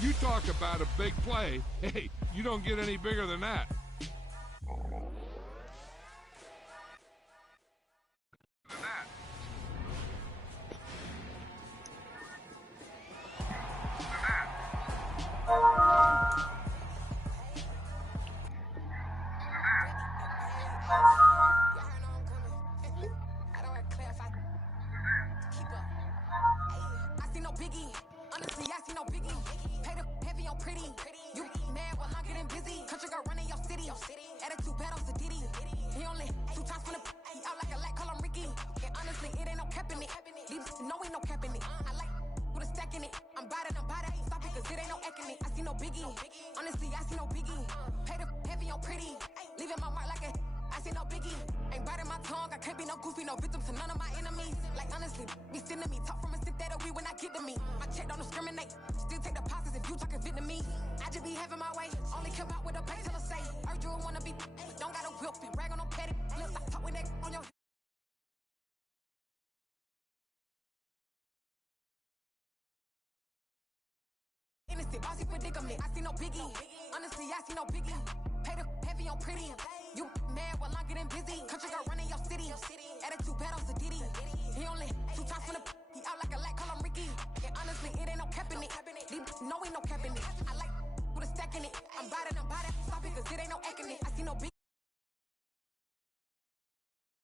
You talk about a big play. Hey, you don't get any bigger than that. Bossy predicament. I see no biggie. Honestly, I see no biggie. Pay the heavy on pretty. You mad while I'm getting busy. Country girl running your city. Attitude bad on the Diddy. He only 2 times from the he out like a lack, call him Ricky. And honestly, it ain't no cap in it. No, ain't no cap in it. I like with a stack in it. I'm bad. Stop it, cause it ain't no acting it. I see no biggie.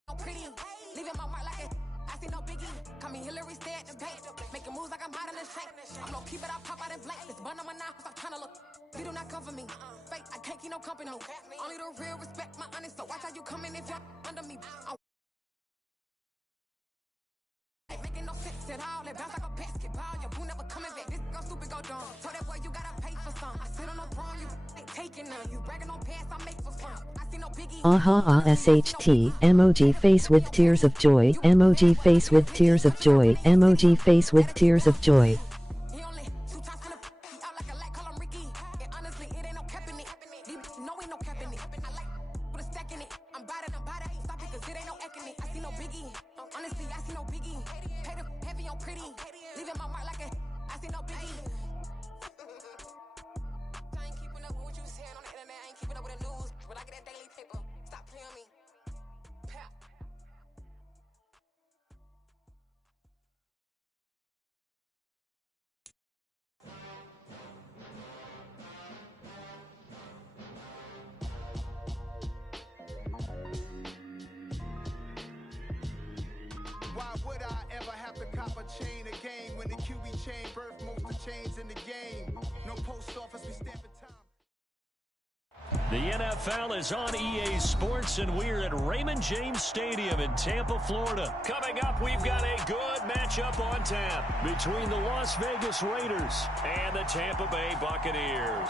No pretty. Leaving my mark like it. I see no biggie. Call me Hillary, stay at the bank. Making moves like I'm hot in the shank. I'm low key, but I pop out in blank. This bun on my knife, stop trying to look. They do not come for me. Fake, I can't keep no company. Only the real respect my honest. So watch how you come in if you're under me. Ain't making no sense at all. It bounce like a basketball. Your boo never coming back. This go stupid, go dumb. So that boy, you gotta pay for some. I sit on no throne, you ain't taking none. You bragging on pants, I make for fun. I see no biggie. SHT, emoji face with tears of joy, emoji face with tears of joy, emoji face with tears of joy. Why would I ever have to cop a chain again when the QB chain birthed most of the chains in the game? No post office, we stand for time. The NFL is on EA Sports, and we're at Raymond James Stadium in Tampa, Florida. Coming up, we've got a good matchup on tap between the Las Vegas Raiders and the Tampa Bay Buccaneers.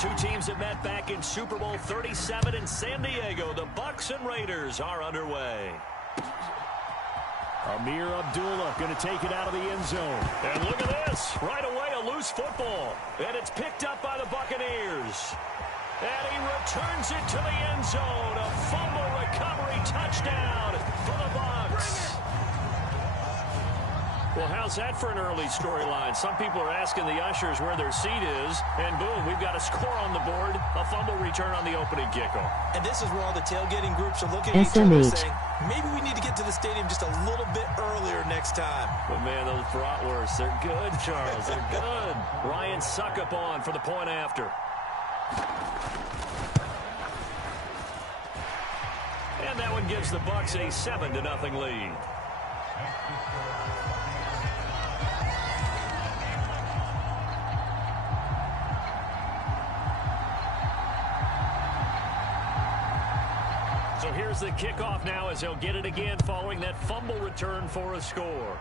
Two teams that met back in Super Bowl 37 in San Diego. The Bucs and Raiders are underway. Amir Abdullah going to take it out of the end zone. And look at this. Right away, a loose football. And it's picked up by the Buccaneers. And he returns it to the end zone. A fumble recovery touchdown for the Bucs. Well, how's that for an early storyline? Some people are asking the ushers where their seat is, and boom, we've got a score on the board, a fumble return on the opening kickoff. And this is where all the tailgating groups are looking at each other saying, maybe we need to get to the stadium just a little bit earlier next time. But, man, those bratwursts, they're good, Charles. They're good. Ryan Suckup on for the point after. And that one gives the Bucs a 7-0 lead. So here's the kickoff now as he'll get it again following that fumble return for a score.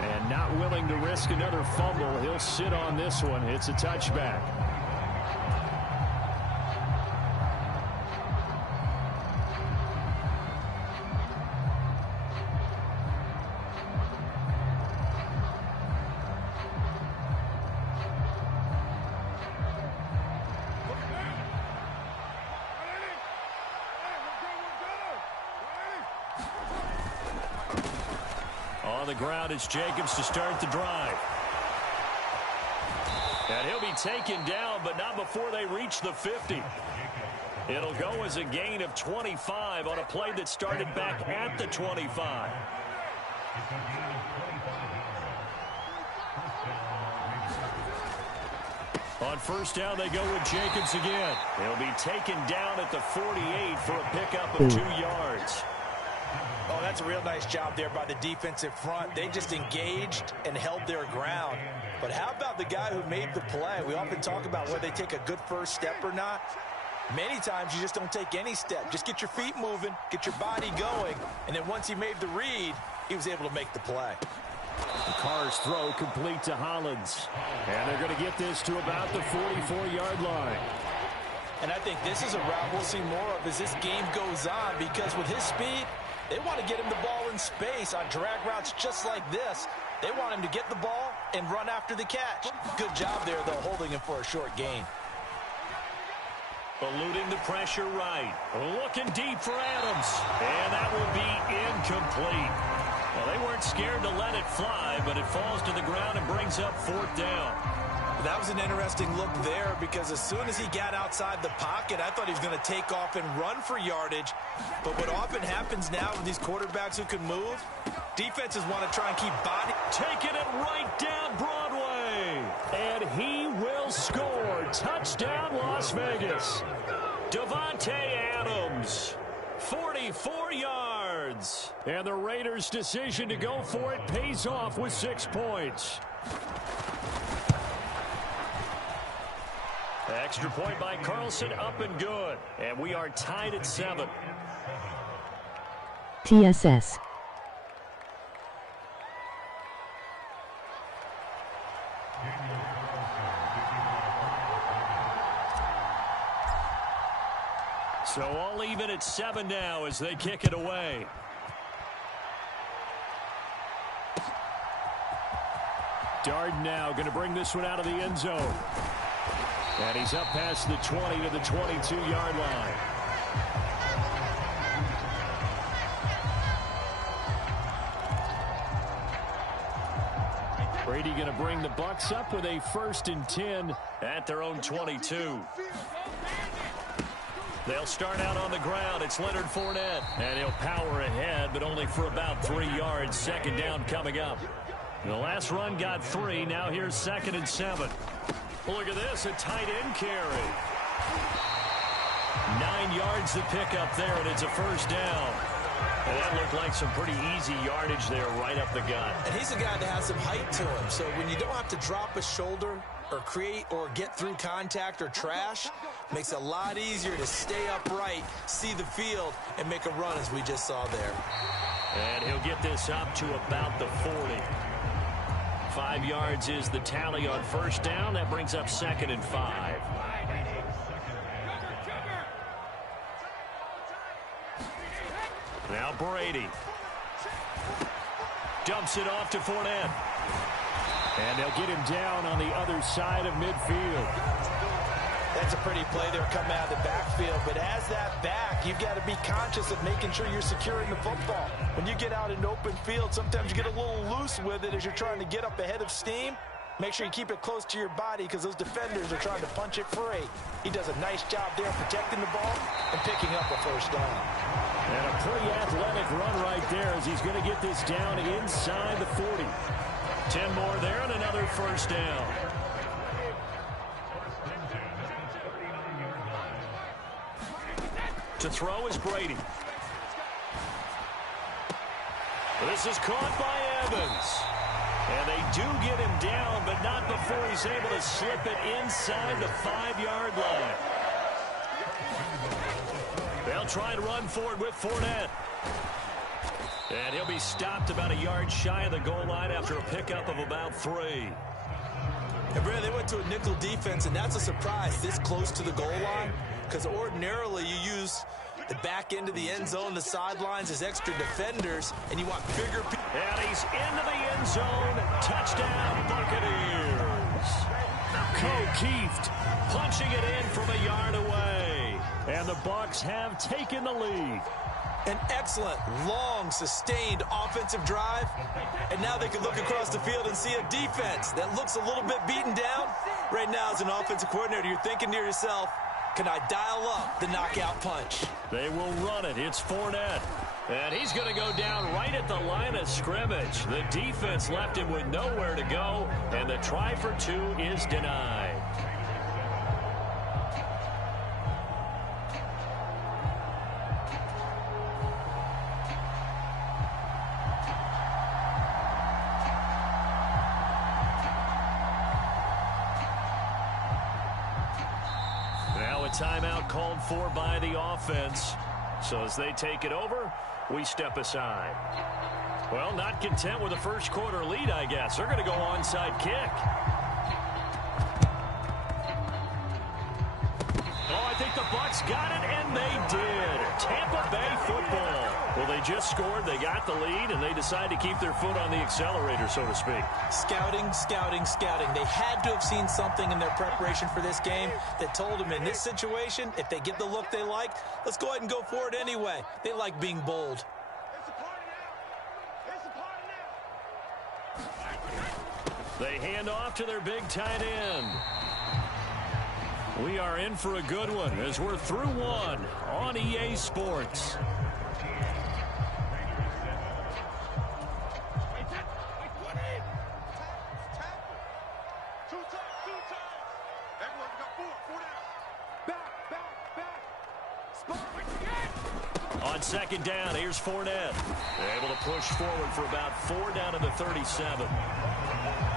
And not willing to risk another fumble. He'll sit on this one. It's a touchback. On the ground, it's Jacobs to start the drive. And he'll be taken down, but not before they reach the 50. It'll go as a gain of 25 on a play that started back at the 25. On first down, they go with Jacobs again. He'll be taken down at the 48 for a pickup of 2 yards. Oh, that's a real nice job there by the defensive front. They just engaged and held their ground. But how about the guy who made the play? We often talk about whether they take a good first step or not. Many times you just don't take any step. Just get your feet moving, get your body going, and then once he made the read, he was able to make the play. Carr's throw complete to Hollins. And they're going to get this to about the 44-yard line. And I think this is a route we'll see more of as this game goes on, because with his speed, they want to get him the ball in space on drag routes just like this. They want him to get the ball and run after the catch. Good job there, though, holding him for a short gain. Eluding the pressure right. Looking deep for Adams. And that will be incomplete. Well, they weren't scared to let it fly, but it falls to the ground and brings up 4th down. That was an interesting look there, because as soon as he got outside the pocket, I thought he was going to take off and run for yardage. But what often happens now with these quarterbacks who can move, defenses want to try and keep body. Taking it right down Broadway. And he will score. Touchdown, Las Vegas. Davante Adams. 44 yards. And the Raiders' decision to go for it pays off with 6 points. Extra point by Carlson, up and good. And we are tied at 7. TSS. So all even at 7 now as they kick it away. Darden now going to bring this one out of the end zone. And he's up past the 20 to the 22-yard line. Brady going to bring the Bucs up with a 1st and 10 at their own 22. They'll start out on the ground. It's Leonard Fournette. And he'll power ahead, but only for about 3 yards. 2nd down coming up. The last run got 3. Now here's 2nd and 7. Look at this, a tight end carry. 9 yards to pick up there, and it's a 1st down. And that looked like some pretty easy yardage there right up the gut. And he's a guy that has some height to him, so when you don't have to drop a shoulder or create or get through contact or trash, makes it a lot easier to stay upright, see the field, and make a run as we just saw there. And he'll get this up to about the 40. 5 yards is the tally on 1st down. That brings up 2nd and 5. Now Brady. Dumps it off to Fournette. And they'll get him down on the other side of midfield. That's a pretty play there coming out of the backfield. But as that back, you've got to be conscious of making sure you're securing the football. When you get out in open field, sometimes you get a little loose with it as you're trying to get up ahead of steam. Make sure you keep it close to your body because those defenders are trying to punch it free. He does a nice job there protecting the ball and picking up a 1st down. And a pretty athletic run right there as he's going to get this down inside the 40. 10 more there and another 1st down. To throw is Brady. This is caught by Evans. And they do get him down, but not before he's able to slip it inside the 5-yard line. They'll try and run forward with Fournette. And he'll be stopped about a yard shy of the goal line after a pickup of about 3. And Brad, they went to a nickel defense, and that's a surprise this close to the goal line, because ordinarily you use the back end of the end zone, the sidelines as extra defenders, and you want bigger people. And he's into the end zone. Touchdown, Buccaneers. O'Keefe punching it in from a yard away. And the Bucs have taken the lead. An excellent, long, sustained offensive drive. And now they can look across the field and see a defense that looks a little bit beaten down. Right now, as an offensive coordinator, you're thinking to yourself, can I dial up the knockout punch? They will run it. It's Fournette. And he's going to go down right at the line of scrimmage. The defense left him with nowhere to go, and the try for two is denied. Now a timeout called for by the offense. So as they take it over, we step aside. Well, not content with a first quarter lead, I guess. They're going to go onside kick. Oh, I think the Bucs got it, and they did. Tampa Bay football. Well, they just scored, they got the lead, and they decide to keep their foot on the accelerator, so to speak. Scouting, scouting, scouting. They had to have seen something in their preparation for this game that told them in this situation, if they get the look they like, let's go ahead and go for it anyway. They like being bold. They hand off to their big tight end. We are in for a good one as we're through one on EA Sports. On second down, here's Fournette. Able to push forward for about 4 down to the 37.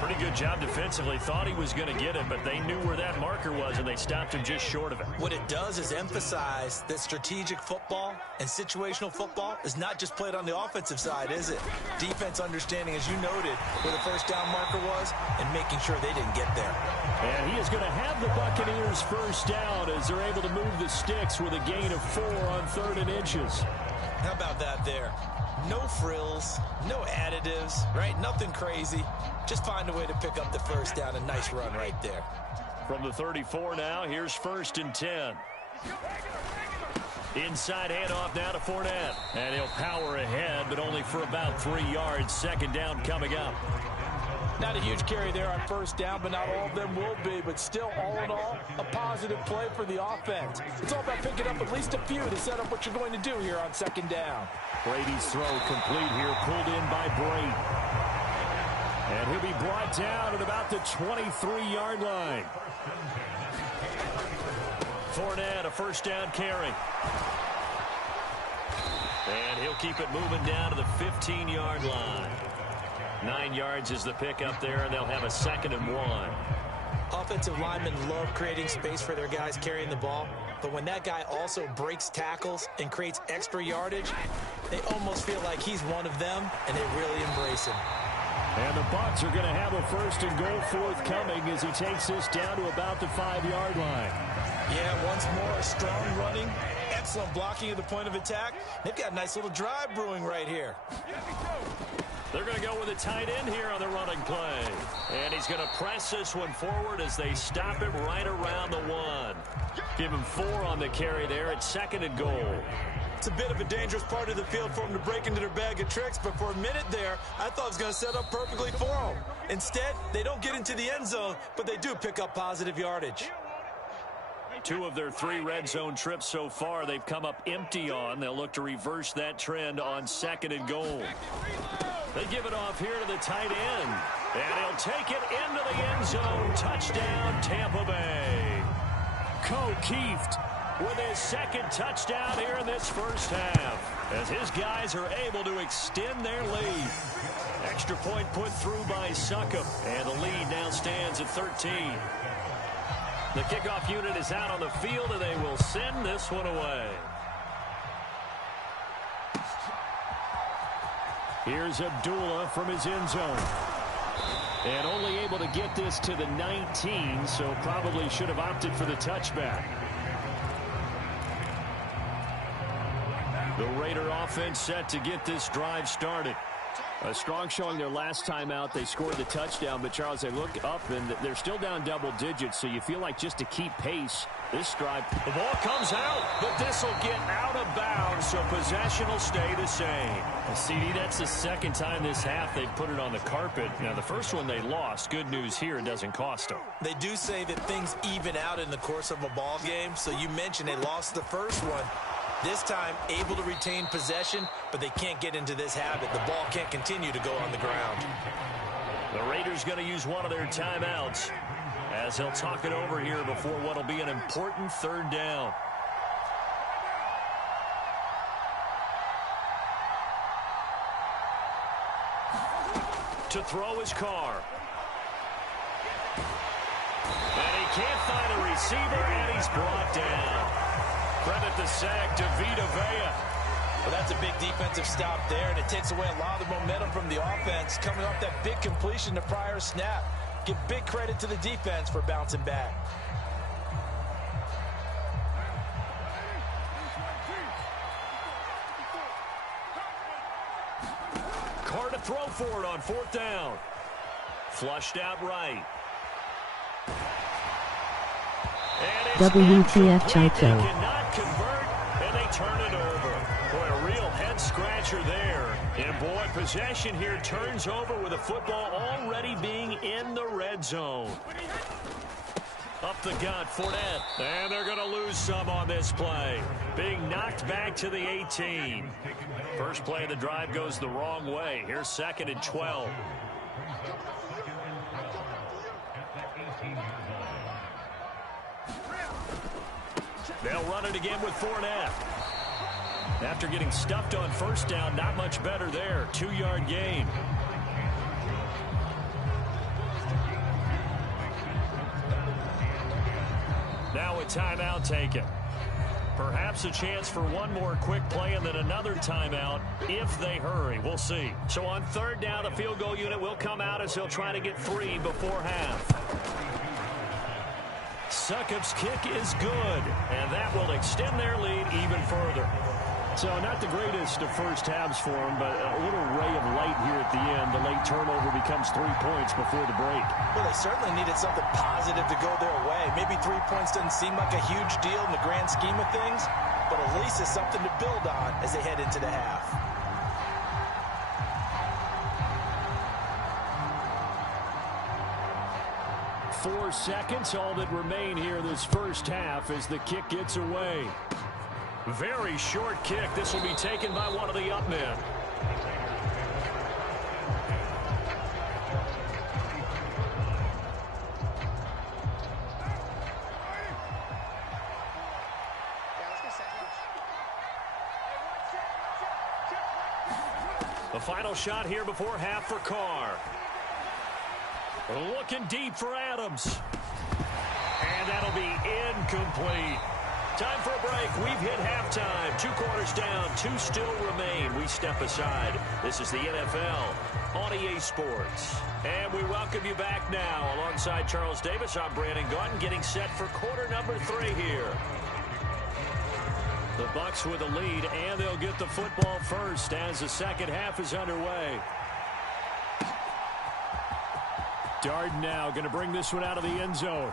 Pretty good job defensively. Thought he was going to get it, but they knew where that marker was, and they stopped him just short of it. What it does is emphasize that strategic football and situational football is not just played on the offensive side, is it? Defense understanding, as you noted, where the first down marker was and making sure they didn't get there. And he is going to have the Buccaneers first down as they're able to move the sticks with a gain of 4 on 3rd and inches. How about that there? No frills, no additives, right? Nothing crazy. Just find a way to pick up the first down. A nice run right there. From the 34 now, here's 1st and 10. Inside handoff now to Fournette. And he'll power ahead, but only for about 3 yards. 2nd down coming up. Not a huge carry there on first down, but not all of them will be. But still, all in all, a positive play for the offense. It's all about picking up at least a few to set up what you're going to do here on 2nd down. Brady's throw complete here, pulled in by Brady. And he'll be brought down at about the 23-yard line. Fournette, a first down carry. And he'll keep it moving down to the 15-yard line. 9 yards is the pickup there, and they'll have a 2nd and 1. Offensive linemen love creating space for their guys carrying the ball, but when that guy also breaks tackles and creates extra yardage, they almost feel like he's one of them, and they really embrace him. And the Bucs are going to have a 1st and goal forthcoming as he takes this down to about the 5-yard line. Yeah, once more, strong running, excellent blocking at the point of attack. They've got a nice little drive brewing right here. They're going to go with a tight end here on the running play. And he's going to press this one forward as they stop him right around the 1. Give him 4 on the carry there at 2nd and goal. It's a bit of a dangerous part of the field for them to break into their bag of tricks, but for a minute there, I thought it was going to set up perfectly for them. Instead, they don't get into the end zone, but they do pick up positive yardage. 2 of their 3 red zone trips so far, they've come up empty on. They'll look to reverse that trend on 2nd and goal. They give it off here to the tight end. And he'll take it into the end zone. Touchdown, Tampa Bay. O'Keefe with his 2nd touchdown here in this first half, as his guys are able to extend their lead. Extra point put through by Succop, and the lead now stands at 13. The kickoff unit is out on the field, and they will send this one away. Here's Abdullah from his end zone. And only able to get this to the 19, so probably should have opted for the touchback. The Raider offense set to get this drive started. A strong showing their last time out. They scored the touchdown, but Charles, they look up and they're still down double digits, so you feel like just to keep pace, this drive. The ball comes out, but this will get out of bounds, so possession will stay the same. Well, CD, that's the second time this half they've put it on the carpet. Now, the first one they lost. Good news here, it doesn't cost them. They do say that things even out in the course of a ball game, so you mentioned they lost the first one. This time, able to retain possession, but they can't get into this habit. The ball can't continue to go on the ground. The Raiders going to use one of their timeouts as he'll talk it over here before what will be an important third down. To throw his car. And he can't find a receiver, and he's brought down. Credit the sack to Vita Vea. Well, that's a big defensive stop there, and it takes away a lot of the momentum from the offense coming off that big completion the prior snap. Give big credit to the defense for bouncing back. Carr to throw for it on fourth down. Flushed out right. WTF Chycho. Cannot convert, and they turn it over. Boy, a real head-scratcher there. And, boy, possession here turns over with the football already being in the red zone. Up the gut, Fournette. And they're going to lose some on this play. Being knocked back to the 18. First play of the drive goes the wrong way. Here's 2nd and 12. They'll run it again with Fournette. After getting stuffed on first down, not much better there. 2-yard gain. Now a timeout taken. Perhaps a chance for one more quick play and then another timeout if they hurry. We'll see. So on third down, the field goal unit will come out as they'll try to get 3 before half. Succop's kick is good, and that will extend their lead even further. So not the greatest of first halves for them, but a little ray of light here at the end. The late turnover becomes 3 points before the break. Well, they certainly needed something positive to go their way. Maybe 3 points doesn't seem like a huge deal in the grand scheme of things, but at least it's something to build on as they head into the half. Four seconds, all that remain here this first half as the kick gets away. Very short kick. This will be taken by one of the up men. The final shot here before half for Carr. Looking deep for Adams. And that'll be incomplete. Time for a break. We've hit halftime. 2 quarters down. 2 still remain. We step aside. This is the NFL on EA Sports. And we welcome you back now. Alongside Charles Davis, I'm Brandon Gaudin, getting set for quarter number 3 here. The Bucs with a lead, and they'll get the football first as the second half is underway. Darden now going to bring this one out of the end zone.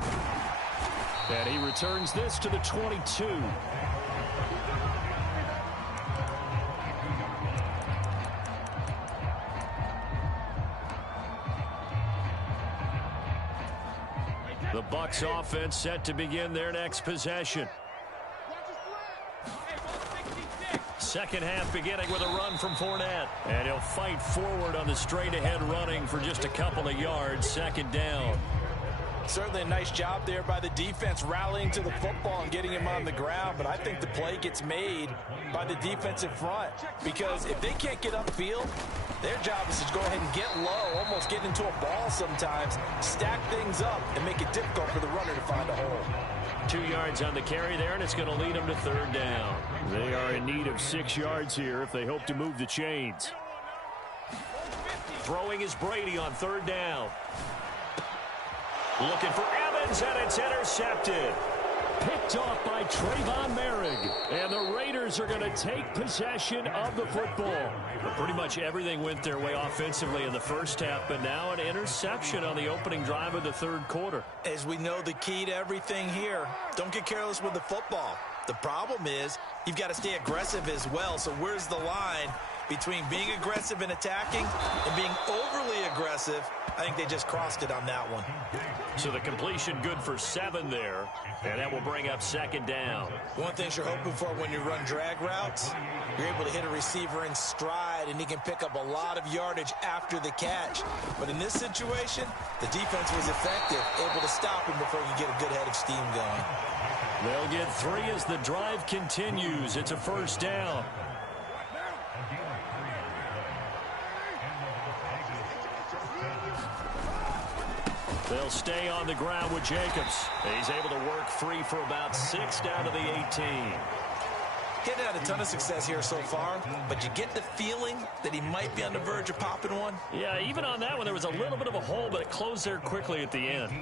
And he returns this to the 22. The Bucs offense set to begin their next possession. Second half beginning with a run from Fournette. And he'll fight forward on the straight-ahead running for just a couple of yards. Second down. Certainly a nice job there by the defense rallying to the football and getting him on the ground, but I think the play gets made by the defensive front because if they can't get upfield, their job is to go ahead and get low, almost get into a ball sometimes, stack things up, and make it difficult for the runner to find a hole. 2 yards on the carry there, and it's going to lead them to third down. They are in need of 6 yards here if they hope to move the chains. Throwing is Brady on third down. Looking for Evans, and it's intercepted. Picked off by Trayvon Merrick. And the Raiders Raiders are going to take possession of the football. But pretty much everything went their way offensively in the first half, but now an interception on the opening drive of the third quarter. As we know, the key to everything here, don't get careless with the football. The problem is you've got to stay aggressive as well. So where's the line between being aggressive and attacking and being overly aggressive? I think they just crossed it on that one. So the completion good for 7 there, and that will bring up second down. One thing you're hoping for when you run drag routes, you're able to hit a receiver in stride, and he can pick up a lot of yardage after the catch. But in this situation, the defense was effective, able to stop him before he could get a good head of steam going. They'll get 3 as the drive continues. It's a first down. They'll stay on the ground with Jacobs. He's able to work free for about 6 down to the 18. He's had a ton of success here so far, but you get the feeling that he might be on the verge of popping one. Yeah, even on that one, there was a little bit of a hole, but it closed there quickly at the end.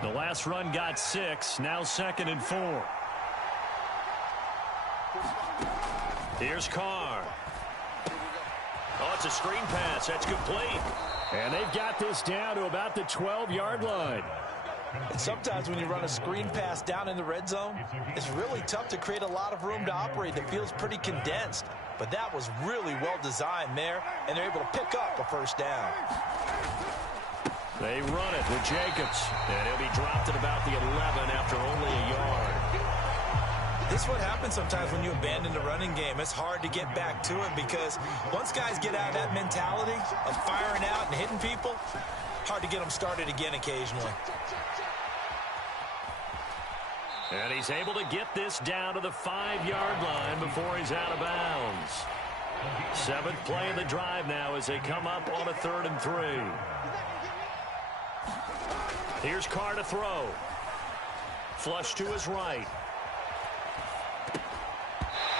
The last run got 6, now 2nd and 4. Here's Carr. Oh, it's a screen pass. That's complete. And they've got this down to about the 12-yard line. And sometimes when you run a screen pass down in the red zone, it's really tough to create a lot of room to operate. The field's pretty condensed. But that was really well designed there, and they're able to pick up a first down. They run it with Jacobs, and he'll be dropped at about the 11 after only a yard. This is what happens sometimes when you abandon the running game. It's hard to get back to it because once guys get out of that mentality of firing out and hitting people, hard to get them started again occasionally. And he's able to get this down to the 5-yard line before he's out of bounds. 7th play of the drive now as they come up on a 3rd and 3. Here's Carr to throw. Flush to his right.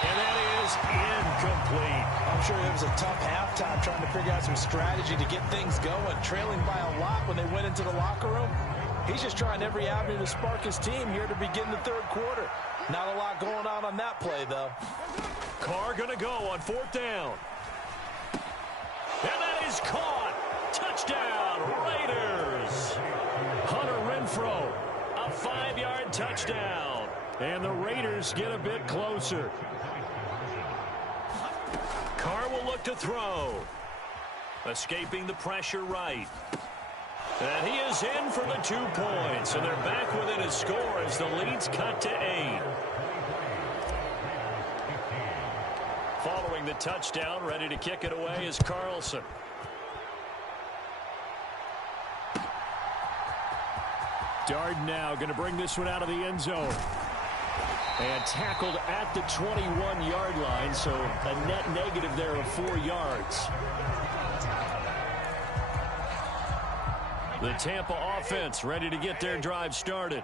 And that is incomplete. I'm sure it was a tough halftime trying to figure out some strategy to get things going. Trailing by a lot when they went into the locker room. He's just trying every avenue to spark his team here to begin the third quarter. Not a lot going on that play, though. Carr going to go on 4th down. And that is caught. Touchdown, Raiders. Hunter Renfrow, a 5-yard touchdown. And the Raiders get a bit closer. Carr will look to throw. Escaping the pressure right. And he is in for the 2 points. And they're back within a score as the lead's cut to 8. Following the touchdown, ready to kick it away is Carlson. Darden now going to bring this one out of the end zone. And tackled at the 21-yard line, so a net negative there of 4 yards. The Tampa offense ready to get their drive started.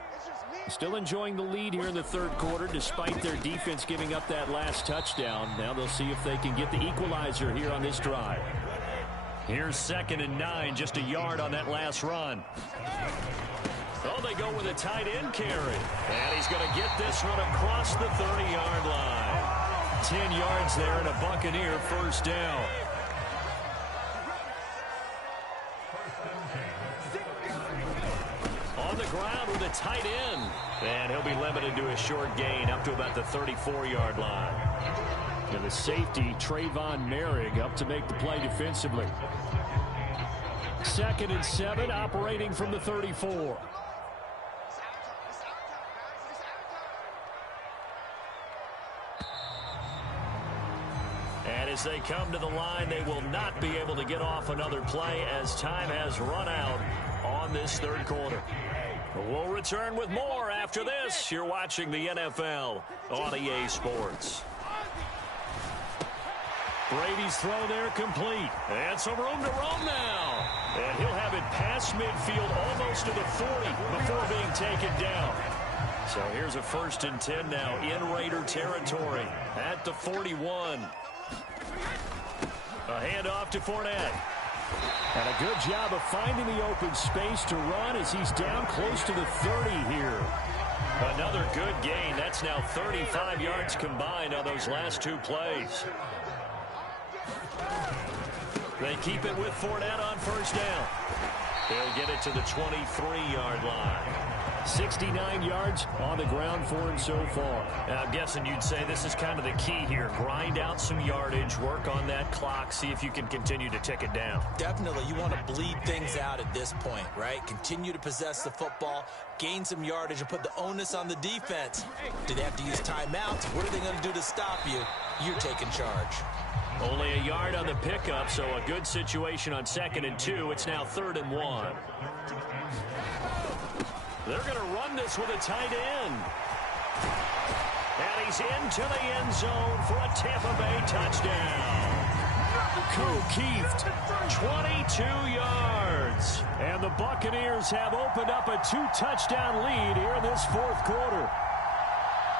Still enjoying the lead here in the third quarter despite their defense giving up that last touchdown. Now they'll see if they can get the equalizer here on this drive. Here's 2nd and 9, just a yard on that last run. Oh, they go with a tight end carry. And he's going to get this one across the 30-yard line. 10 yards there and a Buccaneer first down. On the ground with a tight end. And he'll be limited to a short gain up to about the 34-yard line. And the safety, Trayvon Merrick, up to make the play defensively. 2nd and 7, operating from the 34. And as they come to the line, they will not be able to get off another play as time has run out on this third quarter. We'll return with more after this. You're watching the NFL on EA Sports. Brady's throw there complete. And some room to roam now. And he'll have it past midfield almost to the 40 before being taken down. So here's a 1st and 10 now in Raider territory at the 41. A handoff to Fournette. And a good job of finding the open space to run as he's down close to the 30 here. Another good gain. That's now 35 yards combined on those last two plays. They keep it with Fournette on first down. They'll get it to the 23-yard line. 69 yards on the ground for him so far. I'm guessing you'd say this is kind of the key here. Grind out some yardage, work on that clock, see if you can continue to tick it down. Definitely, you want to bleed things out at this point, right? Continue to possess the football, gain some yardage, and put the onus on the defense. Do they have to use timeouts? What are they going to do to stop you? You're taking charge. Only a yard on the pickup, so a good situation on 2nd and 2. It's now 3rd and 1. They're going to run this with a tight end. And he's into the end zone for a Tampa Bay touchdown. Keeft, 22 yards. And the Buccaneers have opened up a 2-touchdown lead here in this 4th quarter.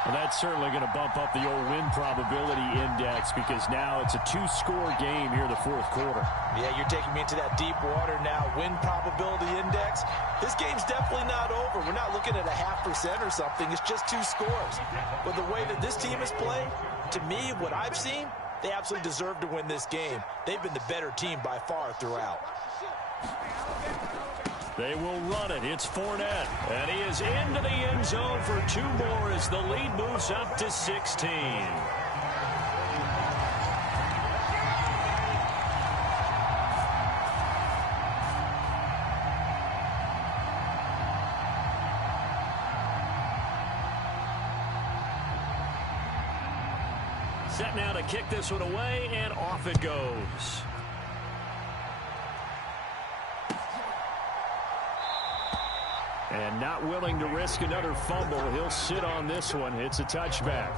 And that's certainly going to bump up the old win probability index because now it's a 2-score game here in the 4th quarter. Yeah, you're taking me into that deep water now. Win probability index. This game's definitely not over. We're not looking at a 0.5% or something. It's just 2 scores. But the way that this team has played, to me, what I've seen, they absolutely deserve to win this game. They've been the better team by far throughout. They will run it. It's Fournette. And he is into the end zone for 2 more as the lead moves up to 16. Set now to kick this one away, and off it goes. And not willing to risk another fumble. He'll sit on this one. It's a touchback.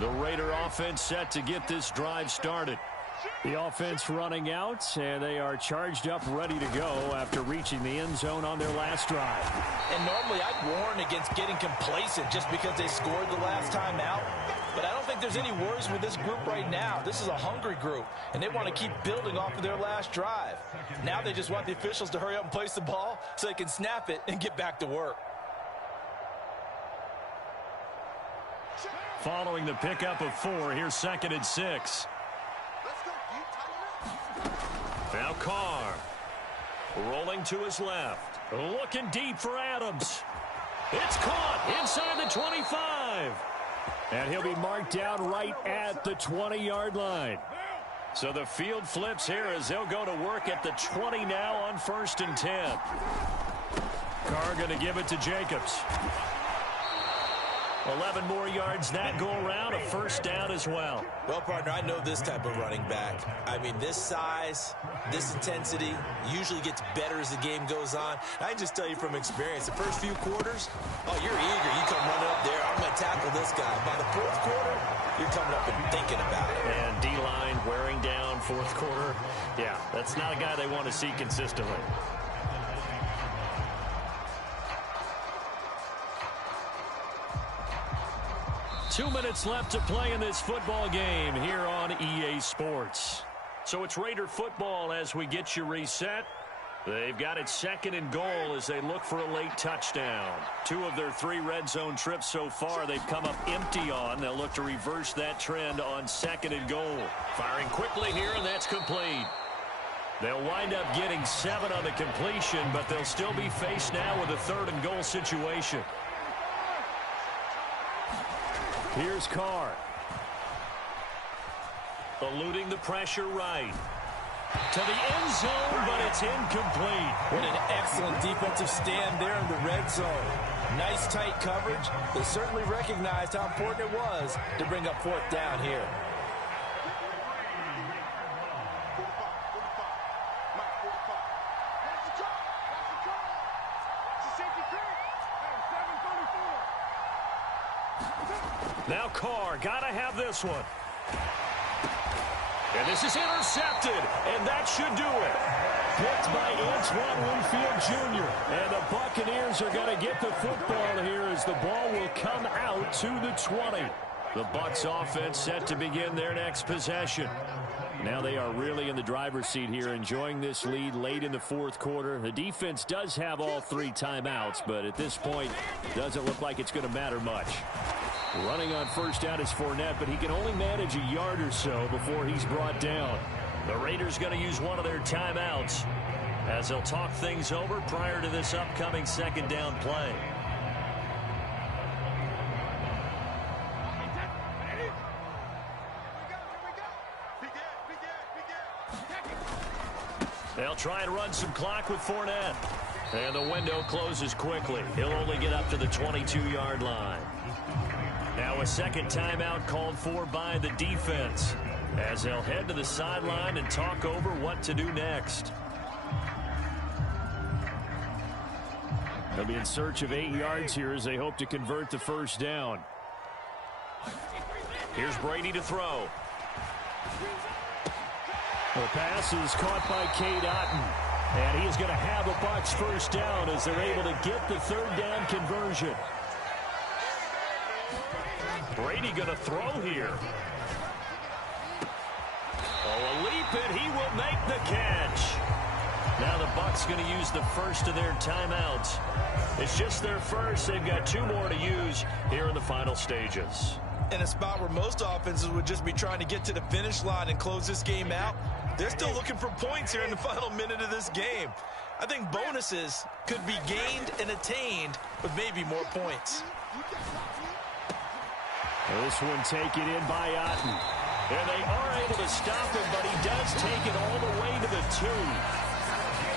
The Raider offense set to get this drive started. The offense running out, and they are charged up, ready to go after reaching the end zone on their last drive. And normally I'd warn against getting complacent just because they scored the last time out. But I don't think there's any worries with this group right now. This is a hungry group, and they want to keep building off of their last drive. Now they just want the officials to hurry up and place the ball so they can snap it and get back to work. Following the pickup of 4, here's 2nd and 6. Now Carr, rolling to his left, looking deep for Adams. It's caught inside the 25. And he'll be marked down right at the 20-yard line. So the field flips here as they'll go to work at the 20 now on 1st and 10. Carr going to give it to Jacobs. 11 more yards that go around, a 1st down as well. Well, partner, I know this type of running back. I mean, this size, this intensity usually gets better as the game goes on. I can just tell you from experience, the first few quarters, oh, you're eager. You come running up there, I'm going to tackle this guy. By the 4th quarter, you're coming up and thinking about it. And D-line wearing down 4th quarter. Yeah, that's not a guy they want to see consistently. Two minutes left to play in this football game here on EA Sports. So it's Raider football as we get you reset. They've got it 2nd and goal as they look for a late touchdown. 2 of their 3 red zone trips so far they've come up empty on. They'll look to reverse that trend on 2nd and goal. Firing quickly here, and that's complete. They'll wind up getting 7 on the completion, but they'll still be faced now with a 3rd and goal situation. Here's Carr. Eluding the pressure right. To the end zone, but it's incomplete. What an excellent defensive stand there in the red zone. Nice tight coverage. They certainly recognized how important it was to bring up 4th down here. Now Carr, gotta have this one. And this is intercepted, and that should do it. Picked by Antoine Winfield Jr. And the Buccaneers are going to get the football here as the ball will come out to the 20. The Bucs offense set to begin their next possession. Now they are really in the driver's seat here, enjoying this lead late in the fourth quarter. The defense does have all 3 timeouts, but at this point, doesn't look like it's going to matter much. Running on first down is Fournette, but he can only manage a yard or so before he's brought down. The Raiders going to use one of their timeouts as they'll talk things over prior to this upcoming second down play. They'll try and run some clock with Fournette. And the window closes quickly. He'll only get up to the 22-yard line. Now a second timeout called for by the defense as they'll head to the sideline and talk over what to do next. They'll be in search of 8 yards here as they hope to convert the first down. Here's Brady to throw. The pass is caught by Cade Otton. And he is going to have a Bucs first down as they're able to get the third down conversion. Brady going to throw here. Oh, a leap, and he will make the catch. Now the Bucs going to use the first of their timeouts. It's just their first. They've got 2 more to use here in the final stages. In a spot where most offenses would just be trying to get to the finish line and close this game out, they're still looking for points here in the final minute of this game. I think bonuses could be gained and attained with maybe more points. This one taken in by Otton. And they are able to stop him, but he does take it all the way to the 2.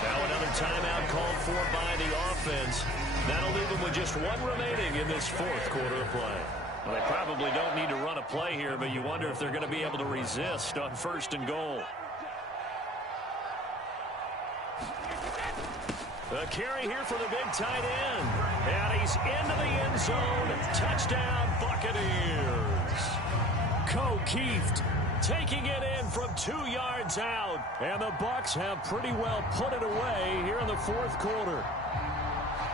Now another timeout called for by the offense. That'll leave them with just 1 remaining in this fourth quarter of play. Well, they probably don't need to run a play here, but you wonder if they're going to be able to resist on first and goal. The carry here for the big tight end. And he's into the end zone. Touchdown, Buccaneers. Keeft taking it in from 2 yards out. And the Bucs have pretty well put it away here in the fourth quarter.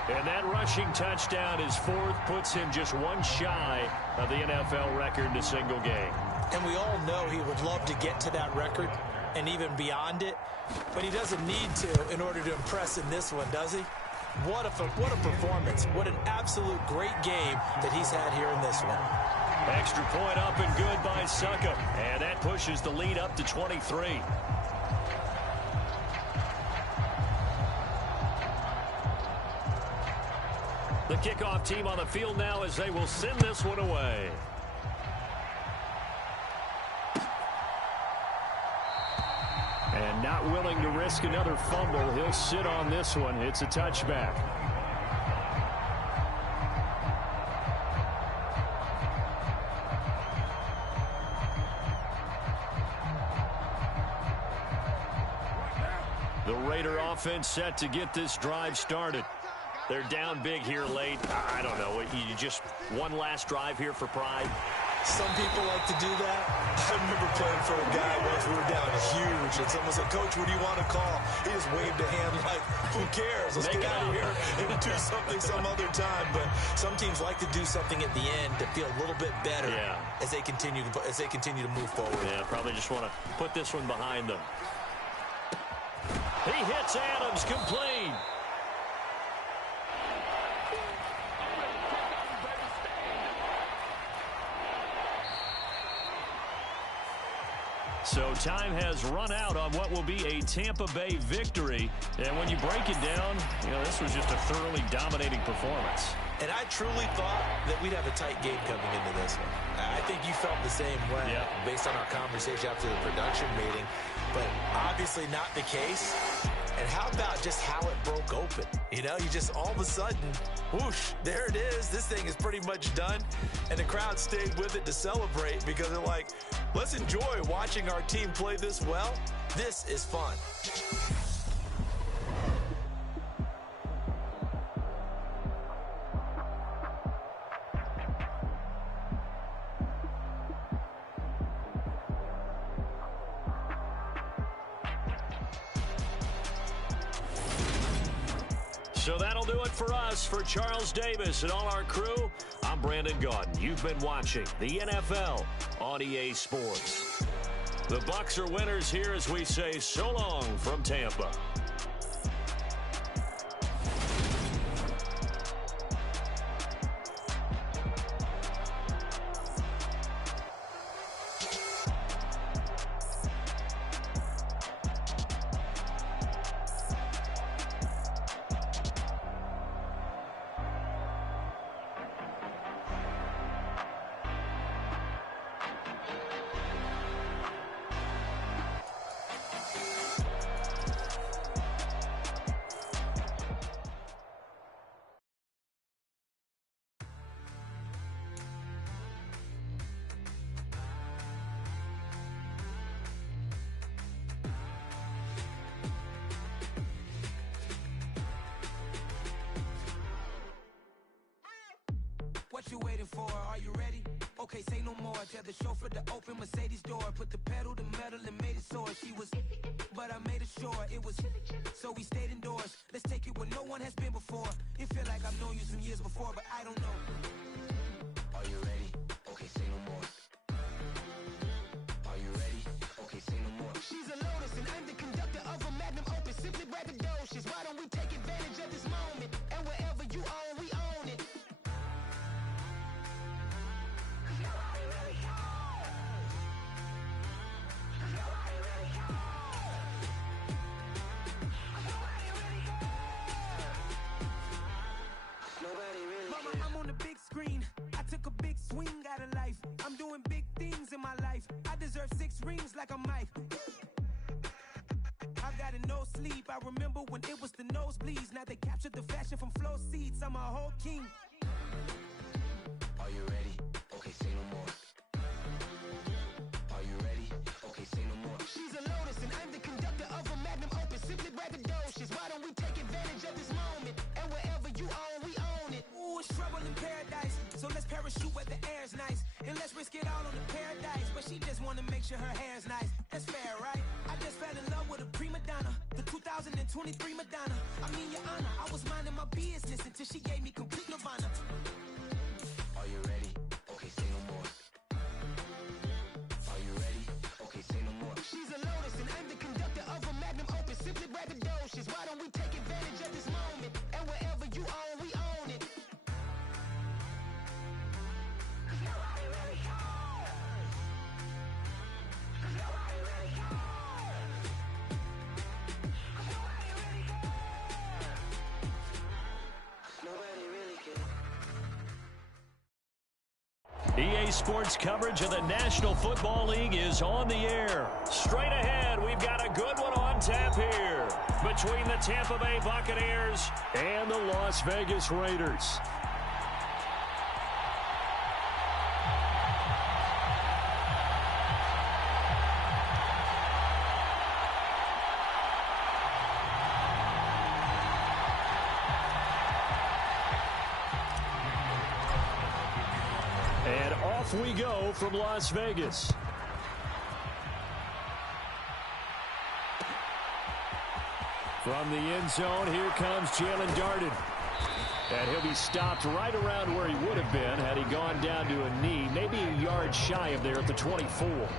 And that rushing touchdown, his 4th, puts him just 1 shy of the NFL record in a single game. And we all know he would love to get to that record and even beyond it, but he doesn't need to in order to impress in this one, does he? What a performance. What an absolute great game that he's had here in this one. Extra point up and good by Suckup. And that pushes the lead up to 23. The kickoff team on the field now as they will send this one away. And not willing to risk another fumble, he'll sit on this one. It's a touchback. The Raider offense set to get this drive started. They're down big here late. I don't know. You just one last drive here for pride. Some people like to do that. I remember playing for a guy once. We were down huge, and someone said, "Coach, what do you want to call?" He just waved a hand like, "Who cares? Let's get out of here and do something some other time." But some teams like to do something at the end to feel a little bit better as they continue to move forward. Yeah, probably just want to put this one behind them. He hits Adams complete. So time has run out on what will be a Tampa Bay victory. And when you break it down, this was just a thoroughly dominating performance. And I truly thought that we'd have a tight game coming into this one. I think you felt the same way based on our conversation after the production meeting. But obviously not the case. And how about just how it broke open? You just all of a sudden, whoosh, there it is. This thing is pretty much done. And the crowd stayed with it to celebrate because they're like, let's enjoy watching our team play this well. This is fun. So that'll do it for us. For Charles Davis and all our crew, I'm Brandon Gaudin. You've been watching the NFL on EA Sports. The Bucs are winners here as we say so long from Tampa. What you waiting for? Are you ready? Okay, say no more. Tell the chauffeur to open Mercedes door. Put the pedal to metal and made it soar. She was, but I made it sure it was. So we stayed indoors. Let's take it where no one has been before. It feel like I've known you some years before, but I don't know. Are you ready? Okay, say no more. Are you ready? Okay, say no more. She's a Lotus and I'm the conductor of a Magnum Opus. Simply braggadocious. Why don't we take advantage of this moment? And wherever you own, we own it. I'm on the big screen. I took a big swing out of life. I'm doing big things in my life. I deserve 6 rings like a Mike. I've got no sleep. I remember when it was the nosebleeds. Now they captured the fashion from flow seats. I'm a whole king. Are you ready? Okay, say no more. Are you ready? Okay, say no more. She's a Lotus and I'm the conductor of a Magnum Opus. Simply braggadocious. Why don't we take advantage of this moment? And wherever you own, we own it. Ooh, it's trouble in paradise. So let's parachute where the air's nice. And let's risk it all on the paradise. But she just wanna make sure her hair's nice. That's fair, right? I just fell in love with a prima donna. The 2023 Madonna. I mean, your honor, I was minding my business until she gave me complete nirvana. Are you ready? Okay, say no more. Are you ready? Okay, say no more. She's a Lotus and I'm the conductor of a Magnum Opus. Simply braggadocious. Why don't we take advantage of this moment? And wherever you own, we own it. EA Sports coverage of the National Football League is on the air. Straight ahead, we've got a good one on tap here between the Tampa Bay Buccaneers and the Las Vegas Raiders. And off we go from Las Vegas. From the end zone, here comes Jalen Darden. And he'll be stopped right around where he would have been had he gone down to a knee, maybe a yard shy of there at the 24.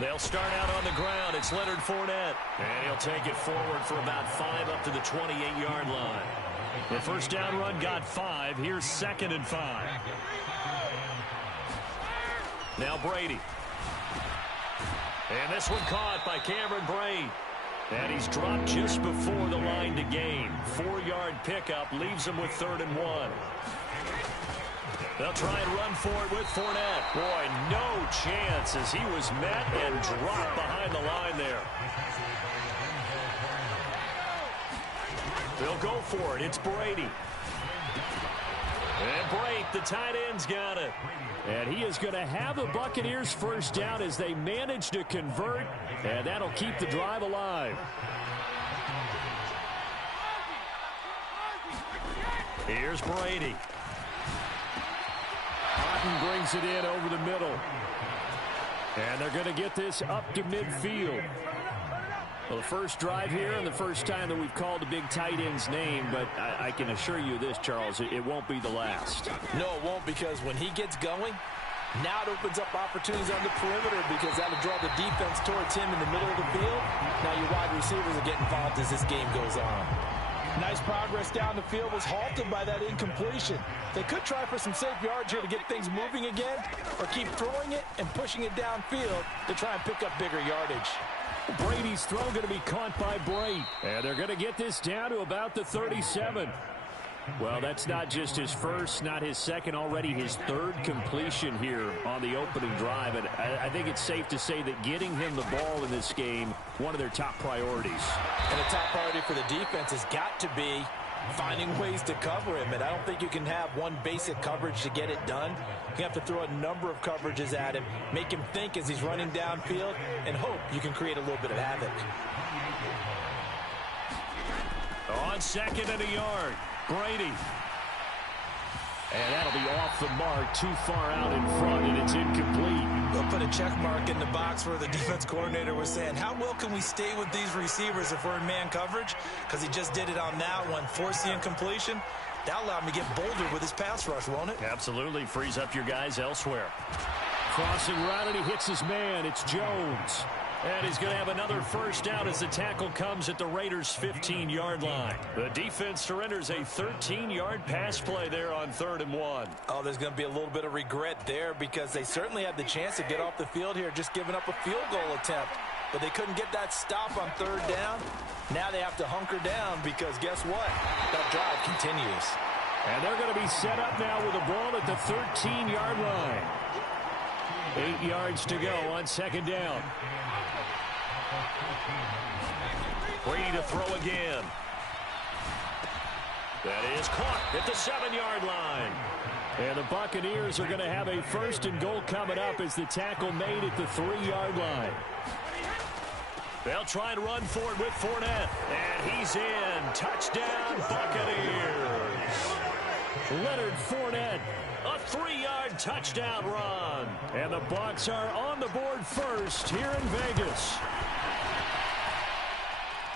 They'll start out on the ground. It's Leonard Fournette. And he'll take it forward for about 5 up to the 28-yard line. The first down run got 5. Here's 2nd and 5. Now Brady. And this one caught by Cameron Brate. And he's dropped just before the line to gain. 4-yard pickup leaves him with 3rd and 1. They'll try and run for it with Fournette. Boy, no chance as he was met and dropped behind the line there. They'll go for it. It's Brady. And Brate, the tight end's got it. And he is going to have the Buccaneers first down as they manage to convert. And that'll keep the drive alive. Here's Brady. Sutton brings it in over the middle. And they're going to get this up to midfield. Well, the first drive here and the first time that we've called a big tight end's name, but I can assure you this, Charles, it won't be the last. No, it won't, because when he gets going, now it opens up opportunities on the perimeter because that'll draw the defense towards him in the middle of the field. Now your wide receivers will get involved as this game goes on. Nice progress down the field was halted by that incompletion. They could try for some safe yards here to get things moving again, or keep throwing it and pushing it downfield to try and pick up bigger yardage. Brady's throw going to be caught by Brait. And they're going to get this down to about the 37. Well, that's not just his first, not his second, already his third completion here on the opening drive. And I think it's safe to say that getting him the ball in this game, one of their top priorities. And the top priority for the defense has got to be finding ways to cover him. And I don't think you can have one basic coverage to get it done. You have to throw a number of coverages at him, make him think as he's running downfield, and hope you can create a little bit of havoc. On second and a yard, Brady. And that'll be off the mark, too far out in front, and it's incomplete. They'll put a check mark in the box where the defense coordinator was saying, how well can we stay with these receivers if we're in man coverage? Because he just did it on that one, forced the incompletion. That'll allow him to get bolder with his pass rush, won't it? Absolutely. Frees up your guys elsewhere. Crossing right, and he hits his man. It's Jones. And he's going to have another first down as the tackle comes at the Raiders' 15-yard line. The defense surrenders a 13-yard pass play there on 3rd and 1. Oh, there's going to be a little bit of regret there because they certainly had the chance to get off the field here, just giving up a field goal attempt. But they couldn't get that stop on 3rd down. Now they have to hunker down because guess what? That drive continues. And they're going to be set up now with the ball at the 13-yard line. 8 yards to go on 2nd down. Brady to throw again. That is caught at the 7-yard line. And the Buccaneers are going to have a 1st and goal coming up as the tackle made at the 3-yard line. They'll try and run for it with Fournette. And he's in. Touchdown, Buccaneers. Leonard Fournette, a 3-yard touchdown run. And the Bucs are on the board first here in Vegas.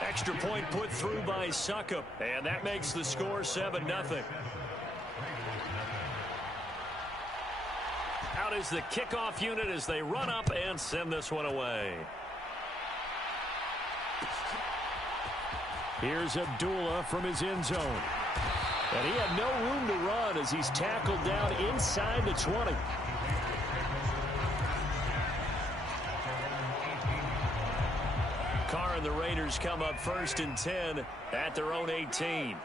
Extra point put through by Succop. And that makes the score 7-0. Out is the kickoff unit as they run up and send this one away. Here's Abdullah from his end zone. And he had no room to run as he's tackled down inside the 20. Carr and the Raiders come up 1st and 10 at their own 18.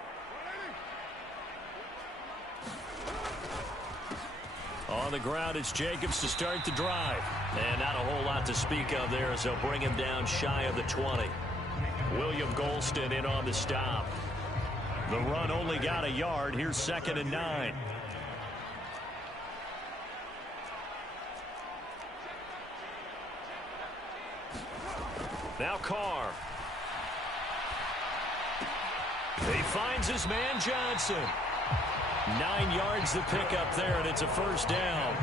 On the ground, it's Jacobs to start the drive. And not a whole lot to speak of there as they'll bring him down shy of the 20. William Golston in on the stop. The run only got a yard. Here's 2nd and 9. Now Carr. He finds his man Johnson. 9 yards to pick up there, and it's a 1st down.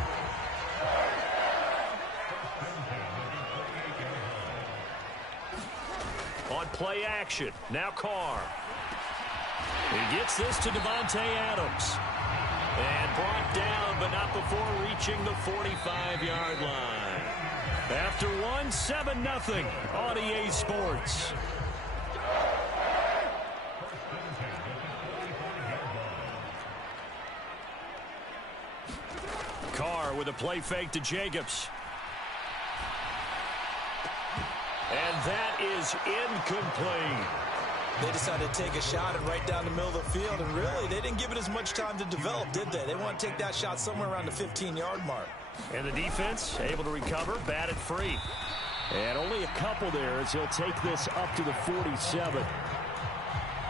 On play action, now Carr. He gets this to Devontae Adams. And brought down, but not before reaching the 45-yard line. After one, 7-0 on EA Sports. Carr with a play fake to Jacobs. And that is incomplete. They decided to take a shot and right down the middle of the field, and really, they didn't give it as much time to develop, did they? They want to take that shot somewhere around the 15-yard mark. And the defense able to recover, batted free. And only a couple there as he'll take this up to the 47.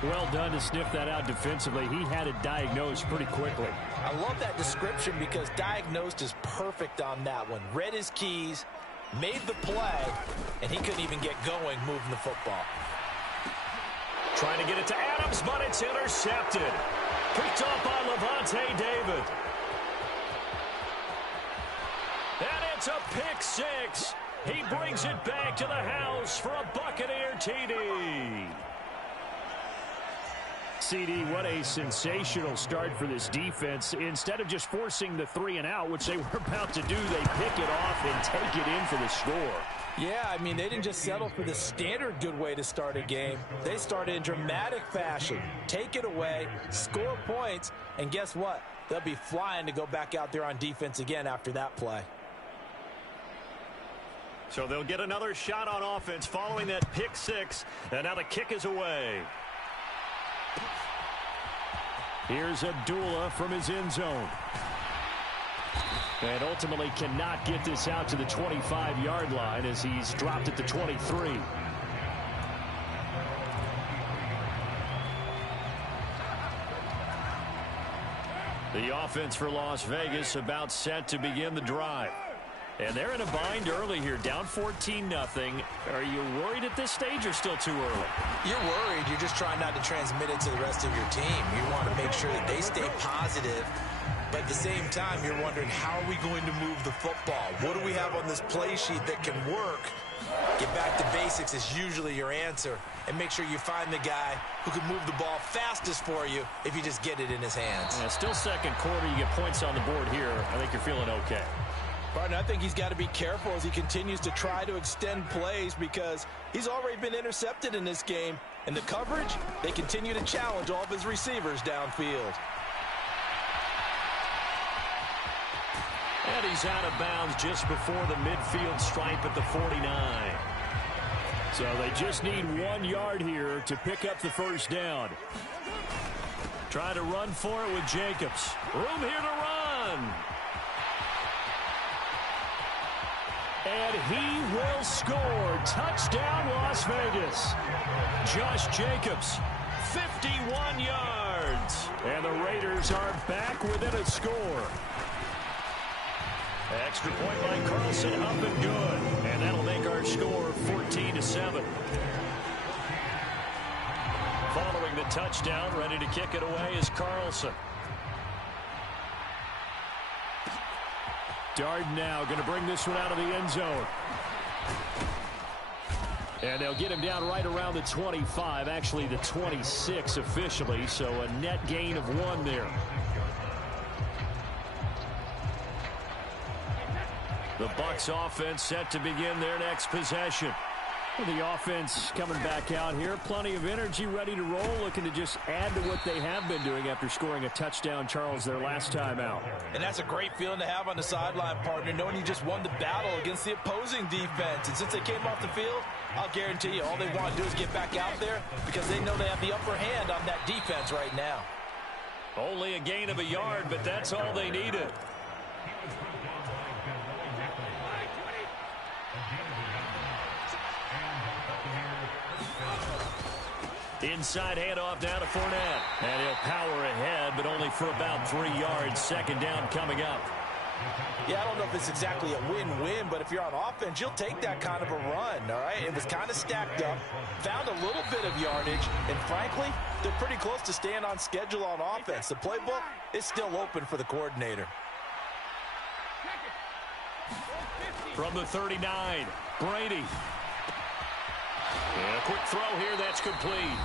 Well done to sniff that out defensively. He had it diagnosed pretty quickly. I love that description because diagnosed is perfect on that one. Read his keys, made the play, and he couldn't even get going moving the football. Trying to get it to Adams, but it's intercepted. Picked up by Levante David. It's a pick six. He brings it back to the house for a Buccaneer TD. CD, what a sensational start for this defense. Instead of just forcing the 3 and out, which they were about to do, they pick it off and take it in for the score. Yeah, I mean, they didn't just settle for the standard good way to start a game. They started in dramatic fashion. Take it away, score points, and guess what? They'll be flying to go back out there on defense again after that play. So they'll get another shot on offense following that pick six, and now the kick is away. Here's Abdullah from his end zone. And ultimately cannot get this out to the 25-yard line as he's dropped at the 23. The offense for Las Vegas about set to begin the drive. And they're in a bind early here, down 14-0. Are you worried at this stage or still too early? You're worried. You're just trying not to transmit it to the rest of your team. You want to make sure that they stay positive. But at the same time, you're wondering, how are we going to move the football? What do we have on this play sheet that can work? Get back to basics is usually your answer. And make sure you find the guy who can move the ball fastest for you if you just get it in his hands. Yeah, still second quarter. You get points on the board here. I think you're feeling okay. Partner, I think he's got to be careful as he continues to try to extend plays because he's already been intercepted in this game. And the coverage, they continue to challenge all of his receivers downfield. And he's out of bounds just before the midfield stripe at the 49. So they just need 1 yard here to pick up the first down. Trying to run for it with Jacobs. Room here to run. And he will score. Touchdown, Las Vegas. Josh Jacobs, 51 yards. And the Raiders are back within a score. Extra point by Carlson, up and good. And that'll make our score 14-7. Following the touchdown, ready to kick it away is Carlson. Darden now going to bring this one out of the end zone. And they'll get him down right around the 25, actually the 26 officially, so a net gain of 1 there. The Bucs offense set to begin their next possession. The offense coming back out here. Plenty of energy, ready to roll, looking to just add to what they have been doing after scoring a touchdown, Charles, their last time out. And that's a great feeling to have on the sideline, partner, knowing you just won the battle against the opposing defense. And since they came off the field, I'll guarantee you all they want to do is get back out there because they know they have the upper hand on that defense right now. Only a gain of 1 yard, but that's all they needed. Inside handoff down to Fournette. And he'll power ahead, but only for about 3 yards. Second down coming up. Yeah, I don't know if it's exactly a win-win, but if you're on offense, you'll take that kind of a run, all right? It was kind of stacked up, found a little bit of yardage, and frankly, they're pretty close to staying on schedule on offense. The playbook is still open for the coordinator. From the 39, Brady. And a quick throw here, that's complete.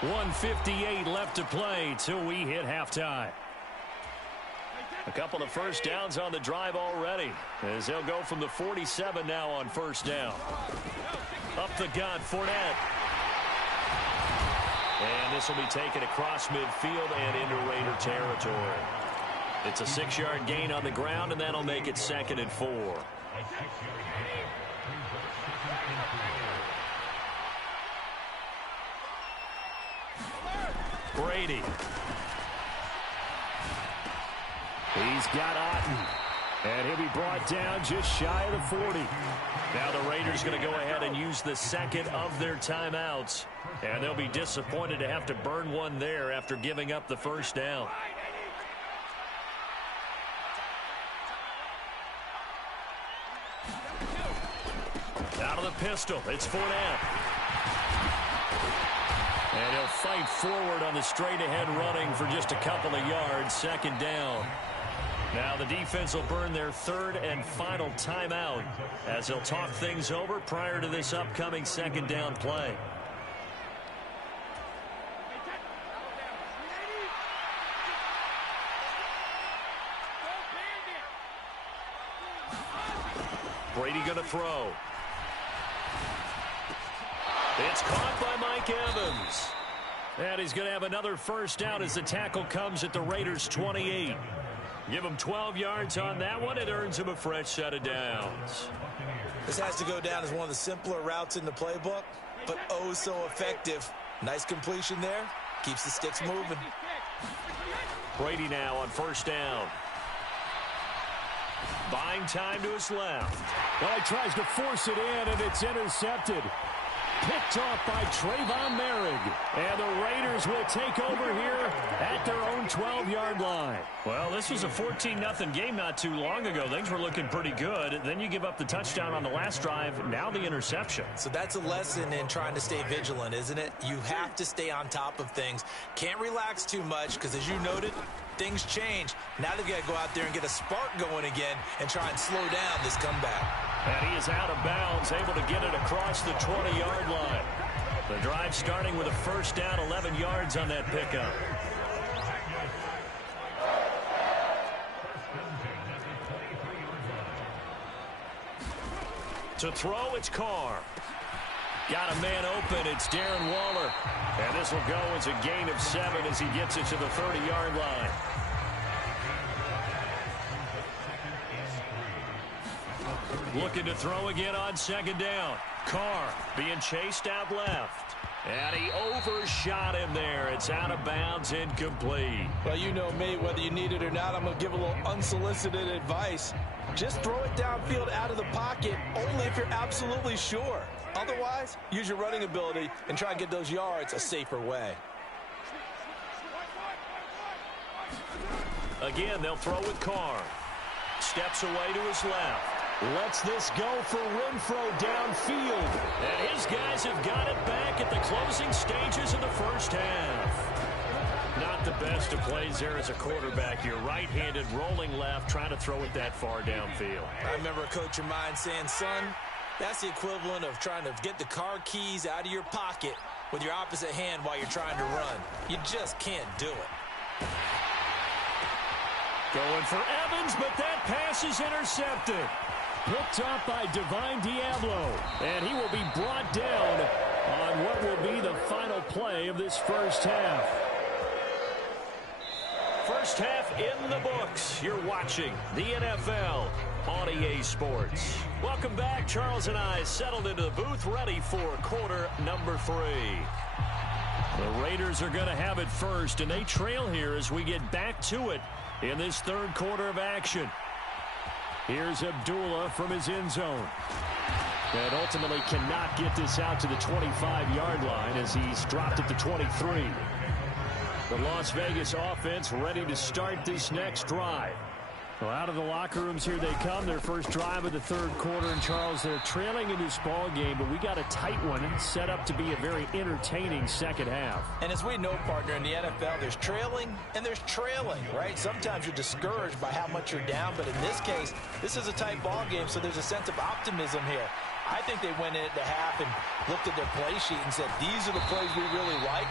1:58 left to play till we hit halftime. A couple of first downs on the drive already, as they'll go from the 47 now on first down. Up the gut, Fournette. And this will be taken across midfield and into Raider territory. It's a 6-yard gain on the ground, and that'll make it 2nd and 4. Brady. He's got Otten. And he'll be brought down just shy of the 40. Now the Raiders going to go ahead and use the second of their timeouts. And they'll be disappointed to have to burn one there after giving up the first down. Out of the pistol, it's Fournette. And he'll fight forward on the straight-ahead running for just a couple of yards. Second down. Now the defense will burn their third and final timeout as they'll talk things over prior to this upcoming second down play. Brady going to throw. It's caught by Mike Evans. And he's going to have another first down as the tackle comes at the Raiders' 28. Give him 12 yards on that one. It earns him a fresh set of downs. This has to go down as one of the simpler routes in the playbook, but oh so effective. Nice completion there. Keeps the sticks moving. Brady now on first down. Buying time to his left. Well, he tries to force it in, and it's intercepted. Picked off by Trayvon Merrick. And the Raiders will take over here at their own 12-yard line. Well, this was a 14-0 game not too long ago. Things were looking pretty good. Then you give up the touchdown on the last drive. Now the interception. So that's a lesson in trying to stay vigilant, isn't it? You have to stay on top of things. Can't relax too much because, as you noted, things change. Now they've got to go out there and get a spark going again and try and slow down this comeback. And he is out of bounds, able to get it across the 20-yard line. The drive starting with a first down, 11 yards on that pickup. To throw, it's Carr. Got a man open, it's Darren Waller. And this will go as a gain of 7 as he gets it to the 30-yard line. Looking to throw again on second down. Carr being chased out left. And he overshot him there. It's out of bounds, incomplete. Well, you know me, whether you need it or not, I'm going to give a little unsolicited advice. Just throw it downfield out of the pocket, only if you're absolutely sure. Otherwise, use your running ability and try and get those yards a safer way. Again, they'll throw with Carr. Steps away to his left. Lets this go for Renfro downfield. And his guys have got it back at the closing stages of the first half. Not the best of plays there as a quarterback. You're right-handed, rolling left, trying to throw it that far downfield. I remember a coach of mine saying, son, that's the equivalent of trying to get the car keys out of your pocket with your opposite hand while you're trying to run. You just can't do it. Going for Evans, but that pass is intercepted. Picked up by Divine Diablo. And he will be brought down on what will be the final play of this first half. First half in the books. You're watching the NFL on EA Sports. Welcome back. Charles and I settled into the booth, ready for quarter number 3. The Raiders are going to have it first, and they trail here as we get back to it in this third quarter of action. Here's Abdullah from his end zone. And ultimately cannot get this out to the 25-yard line as he's dropped at the 23. The Las Vegas offense ready to start this next drive. Well, out of the locker rooms here they come. Their first drive of the third quarter. And, Charles, they're trailing in this ball game, but we got a tight one set up to be a very entertaining second half. And as we know, partner, in the NFL, there's trailing and there's trailing, right? Sometimes you're discouraged by how much you're down, but in this case, this is a tight ball game, so there's a sense of optimism here. I think they went into half and looked at their play sheet and said, these are the plays we really like.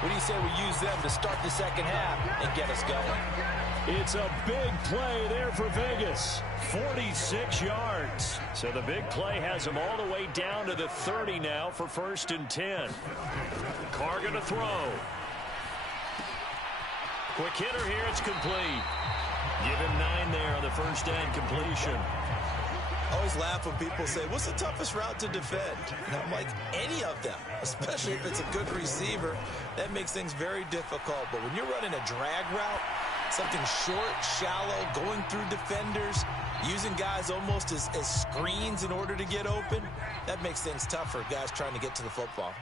What do you say we use them to start the second half and get us going? It's a big play there for Vegas. 46 yards. So the big play has them all the way down to the 30 now for 1st and 10. Carr going to throw. Quick hitter here. It's complete. Give him 9 there on the first down completion. I always laugh when people say, what's the toughest route to defend? And I'm like, any of them, especially if it's a good receiver. That makes things very difficult. But when you're running a drag route, something short, shallow, going through defenders, using guys almost as screens in order to get open, that makes things tough for guys trying to get to the football.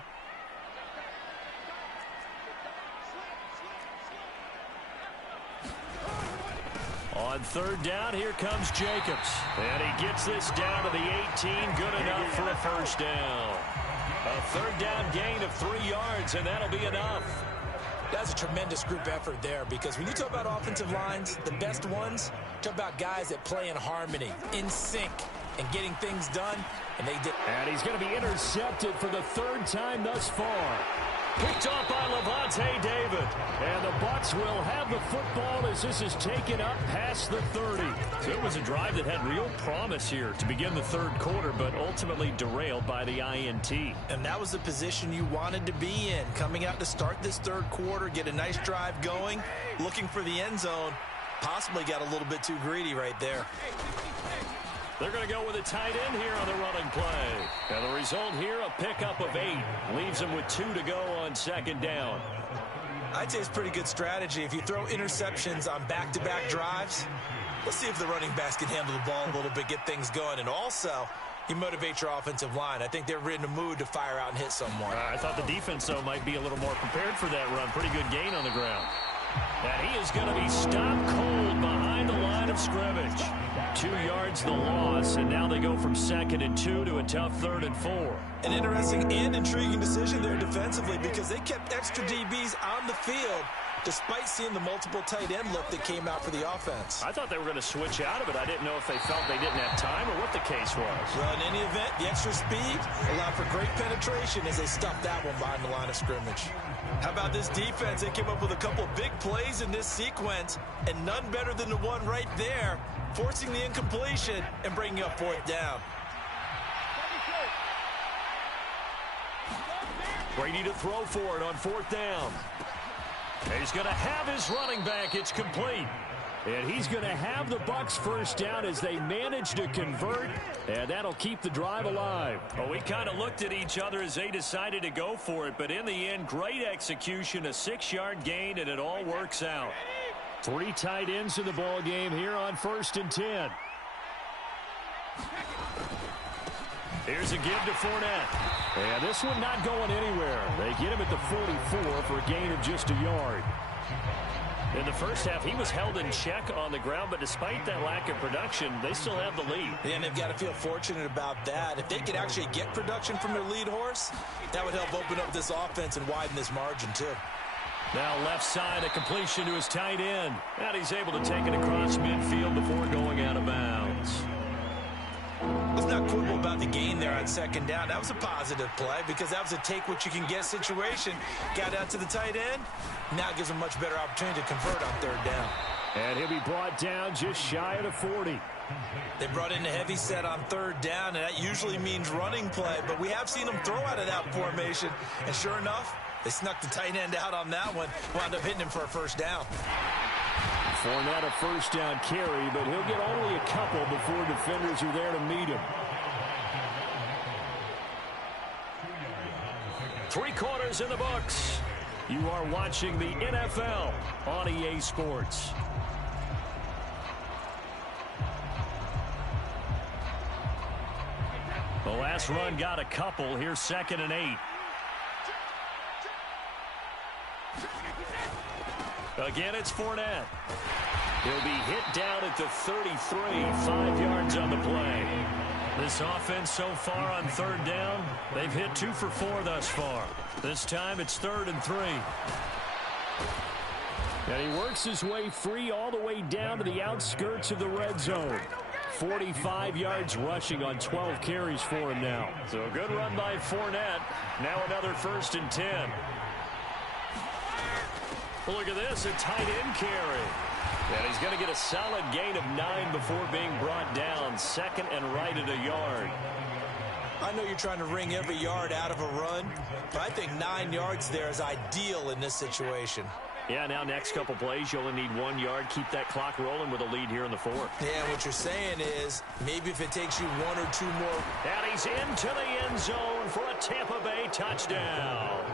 On third down, here comes Jacobs. And he gets this down to the 18. Good enough for a first down. A third down gain of 3 yards, and that'll be enough. That's a tremendous group effort there, because when you talk about offensive lines, the best ones, talk about guys that play in harmony, in sync, and getting things done, and they did. And he's going to be intercepted for the third time thus far. Picked off by Levante David. And the Bucs will have the football as this is taken up past the 30. So it was a drive that had real promise here to begin the third quarter, but ultimately derailed by the INT. And that was the position you wanted to be in, coming out to start this third quarter, get a nice drive going, looking for the end zone. Possibly got a little bit too greedy right there. They're going to go with a tight end here on the running play. And the result here, a pickup of 8. Leaves them with 2 to go on second down. I'd say it's pretty good strategy. If you throw interceptions on back-to-back drives, let's see if the running backs can handle the ball a little bit, get things going. And also, you motivate your offensive line. I think they're in the mood to fire out and hit someone. I thought the defense, though, might be a little more prepared for that run. Pretty good gain on the ground. And he is going to be stopped cold behind the line of scrimmage. 2 yards the loss, and now they go from 2nd and 2 to a tough 3rd and 4. An interesting and intriguing decision there defensively, because they kept extra DBs on the field despite seeing the multiple tight end look that came out for the offense. I thought they were going to switch out of it. I didn't know if they felt they didn't have time or what the case was. Well, in any event, the extra speed allowed for great penetration as they stuffed that one behind the line of scrimmage. How about this defense? They came up with a couple big plays in this sequence, and none better than the one right there, forcing the incompletion and bringing up 4th down. Brady to throw for it on 4th down. He's going to have his running back. It's complete. And he's going to have the Bucs first down as they manage to convert, and that'll keep the drive alive. Well, we kind of looked at each other as they decided to go for it, but in the end, great execution, a 6-yard gain, and it all works out. 3 tight ends in the ball game here on 1st and 10. Here's a give to Fournette. And this one not going anywhere. They get him at the 44 for a gain of just a yard. In the first half, he was held in check on the ground, but despite that lack of production, they still have the lead. And they've got to feel fortunate about that. If they could actually get production from their lead horse, that would help open up this offense and widen this margin too. Now left side, a completion to his tight end. And he's able to take it across midfield before going out of bounds. Let's not quibble about the gain there on 2nd down. That was a positive play because that was a take-what-you-can-get situation. Got out to the tight end. Now gives him much better opportunity to convert on 3rd down. And he'll be brought down just shy of the 40. They brought in a heavy set on 3rd down, and that usually means running play. But we have seen them throw out of that formation. And sure enough, they snuck the tight end out on that one. Wound up hitting him for a 1st down. Fournette a 1st down carry, but he'll get only a couple before defenders are there to meet him. 3 quarters in the books. You are watching the NFL on EA Sports. The last run got a couple. Here's 2nd and 8. Again, it's Fournette. He'll be hit down at the 33, 5 yards on the play. This offense so far on 3rd down, they've hit 2 for 4 thus far. This time it's 3rd and 3. And he works his way free all the way down to the outskirts of the red zone. 45 yards rushing on 12 carries for him now. So a good run by Fournette. Now another 1st and 10. Look at this, a tight end carry. And he's going to get a solid gain of 9 before being brought down. 2nd and right at a yard. I know you're trying to wring every yard out of a run, but I think 9 yards there is ideal in this situation. Yeah, now next couple plays, you only need 1 yard. Keep that clock rolling with a lead here in the 4th. Yeah, what you're saying is maybe if it takes you 1 or 2 more. And he's into the end zone for a Tampa Bay touchdown.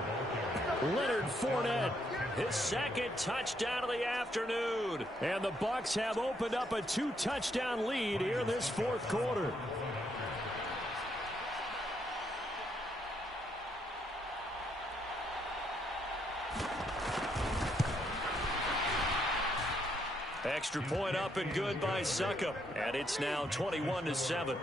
Leonard Fournette, his 2nd touchdown of the afternoon. And the Bucs have opened up a 2-touchdown lead here in this 4th quarter. Extra point up and good by Succop. And it's now 21-7.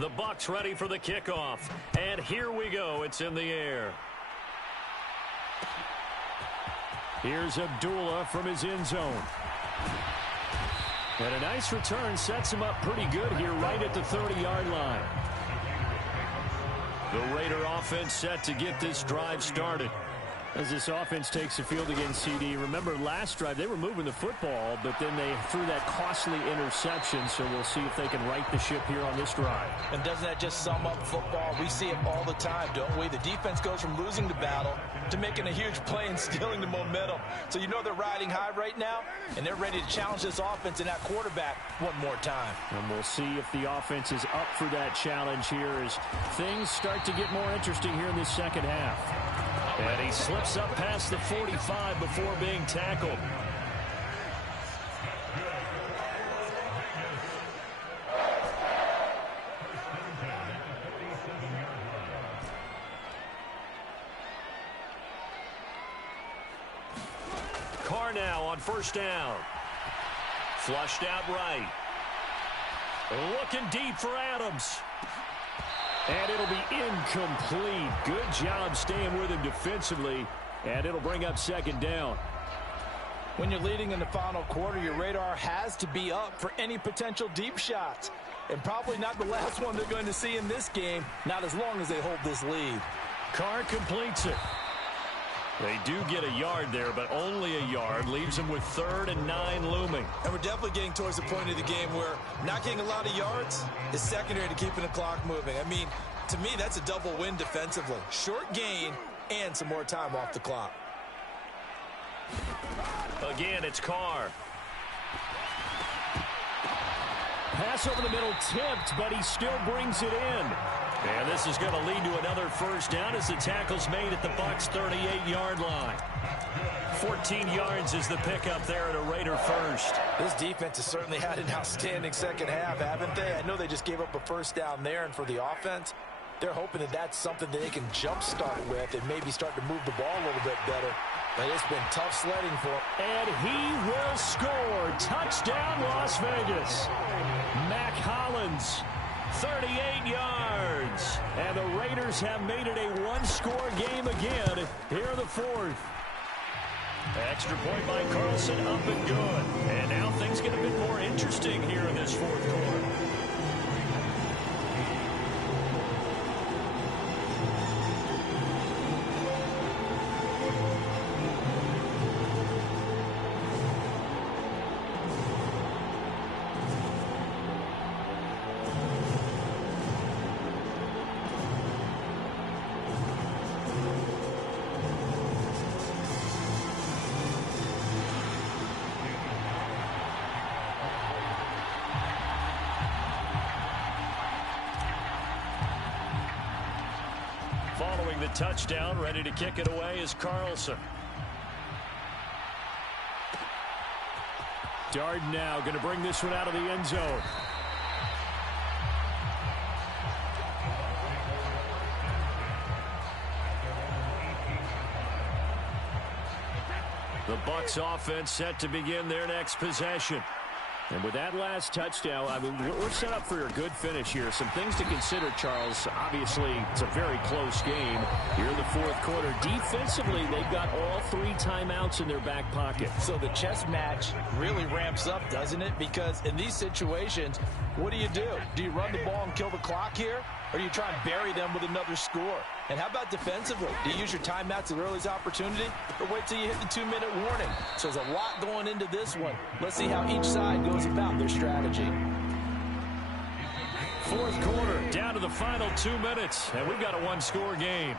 The Bucs ready for the kickoff. And here we go. It's in the air. Here's Abdullah from his end zone. And a nice return sets him up pretty good here right at the 30-yard line. The Raider offense set to get this drive started. As this offense takes the field against CD, remember last drive they were moving the football, but then they threw that costly interception, so we'll see if they can right the ship here on this drive. And doesn't that just sum up football? We see it all the time, don't we? The defense goes from losing the battle to making a huge play and stealing the momentum. So you know they're riding high right now, and they're ready to challenge this offense and that quarterback one more time. And we'll see if the offense is up for that challenge here as things start to get more interesting here in this second half. And he slips up past the 45 before being tackled. Carr now on first down. Flushed out right. Looking deep for Adams. And it'll be incomplete. Good job staying with him defensively. And it'll bring up second down. When you're leading in the final quarter, your radar has to be up for any potential deep shots. And probably not the last one they're going to see in this game, not as long as they hold this lead. Carr completes it. They do get a yard there, but only a yard. Leaves them with 3rd and 9 looming. And we're definitely getting towards the point of the game where not getting a lot of yards is secondary to keeping the clock moving. I mean, to me, that's a double win defensively. Short gain and some more time off the clock. Again, it's Carr. Pass over the middle tipped, but he still brings it in. And this is going to lead to another first down as the tackle's made at the Bucs' 38-yard line. 14 yards is the pickup there at a Raider first. This defense has certainly had an outstanding second half, haven't they? I know they just gave up a first down there, and for the offense, they're hoping that that's something that they can jumpstart with and maybe start to move the ball a little bit better. But it's been tough sledding for him. And he will score. Touchdown, Las Vegas. Mac Hollins, 38 yards. And the Raiders have made it a one-score game again here in the fourth. Extra point by Carlson, up and good. And now things get a bit more interesting here in this fourth quarter. Following the touchdown, ready to kick it away is Carlson. Darden now going to bring this one out of the end zone. The Bucs offense set to begin their next possession. And with that last touchdown, I mean, we're set up for a good finish here. Some things to consider, Charles. Obviously, it's a very close game here in the fourth quarter. Defensively, they've got all 3 timeouts in their back pocket. So the chess match really ramps up, doesn't it? Because in these situations, what do? Do you run the ball and kill the clock here? Or do you try and bury them with another score? And how about defensively? Do you use your timeouts at the earliest opportunity? Or wait till you hit the 2-minute warning? So there's a lot going into this one. Let's see how each side goes about their strategy. Fourth quarter, down to the final 2 minutes. And we've got a one-score game.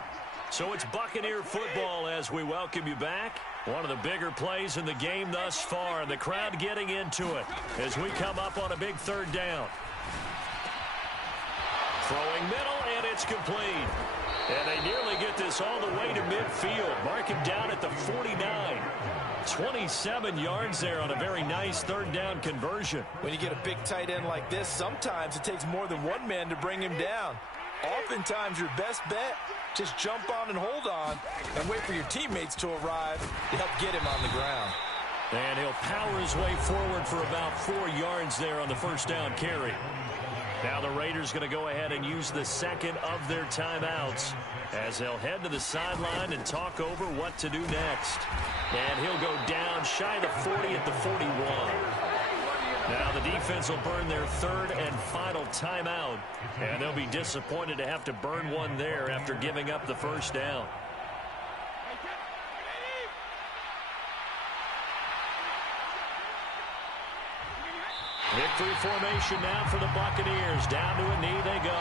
So it's Buccaneer football as we welcome you back. One of the bigger plays in the game thus far. And the crowd getting into it as we come up on a big 3rd down. Throwing middle, and it's complete. And they nearly get this all the way to midfield. Mark him down at the 49. 27 yards there on a very nice 3rd down conversion. When you get a big tight end like this, sometimes it takes more than one man to bring him down. Oftentimes, your best bet, just jump on and hold on and wait for your teammates to arrive to help get him on the ground. And he'll power his way forward for about 4 yards there on the first down carry. Now the Raiders going to go ahead and use the second of their timeouts as they'll head to the sideline and talk over what to do next. And he'll go down shy of the 40 at the 41. Now the defense will burn their third and final timeout, and they'll be disappointed to have to burn one there after giving up the first down. Victory formation now for the Buccaneers. Down to a knee they go.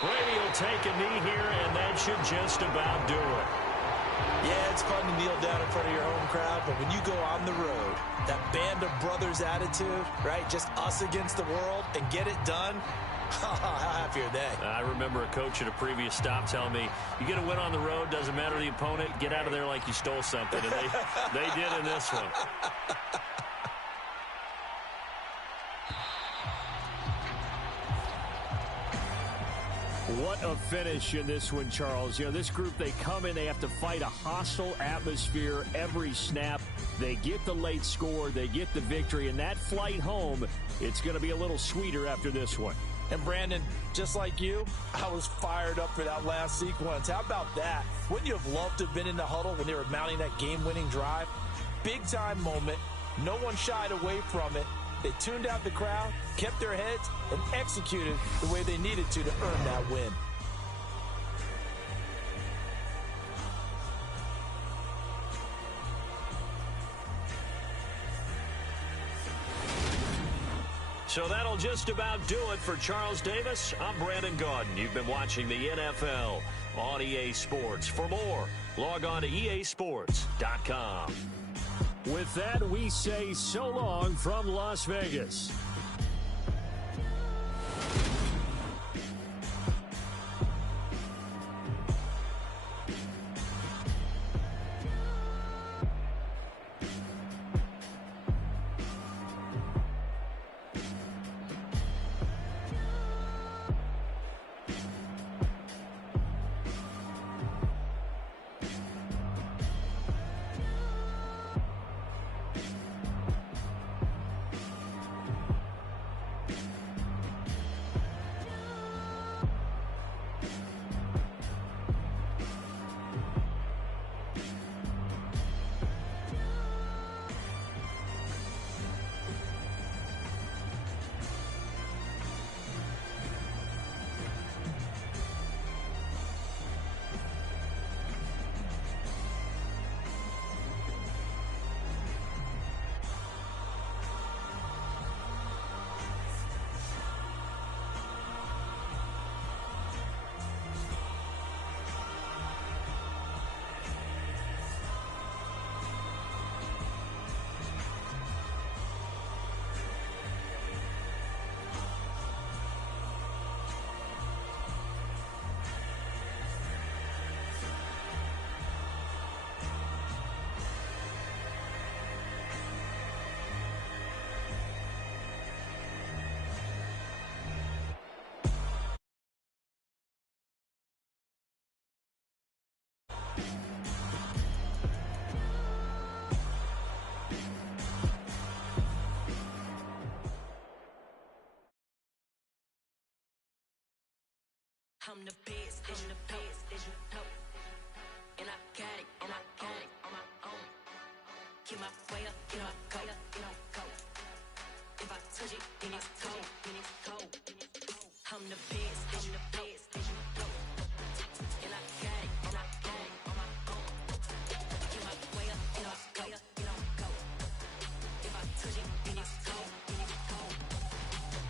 Brady will take a knee here, and that should just about do it. Yeah, it's fun to kneel down in front of your home crowd, but when you go on the road, that band of brothers attitude, right, just us against the world, and get it done, how happy are they? I remember a coach at a previous stop telling me, you get a win on the road, doesn't matter the opponent, get out of there like you stole something, and they did in this one. What a finish in this one, Charles. You know, this group, they come in, they have to fight a hostile atmosphere every snap. They get the late score, they get the victory, and that flight home, it's going to be a little sweeter after this one. And Brandon, just like you, I was fired up for that last sequence. How about that? Wouldn't you have loved to have been in the huddle when they were mounting that game-winning drive? Big-time moment. No one shied away from it. They tuned out the crowd, kept their heads, and executed the way they needed to earn that win. So that'll just about do it for Charles Davis. I'm Brandon Gaudin. You've been watching the NFL on EA Sports. For more, log on to easports.com. With that, we say so long from Las Vegas. I'm the best, and I got it, on my own. Get my way up, get my go. If I touch it, then it's cold. I'm the best, and I got it, on my own. Get my way up, get my go. If I touch it, then it's cold.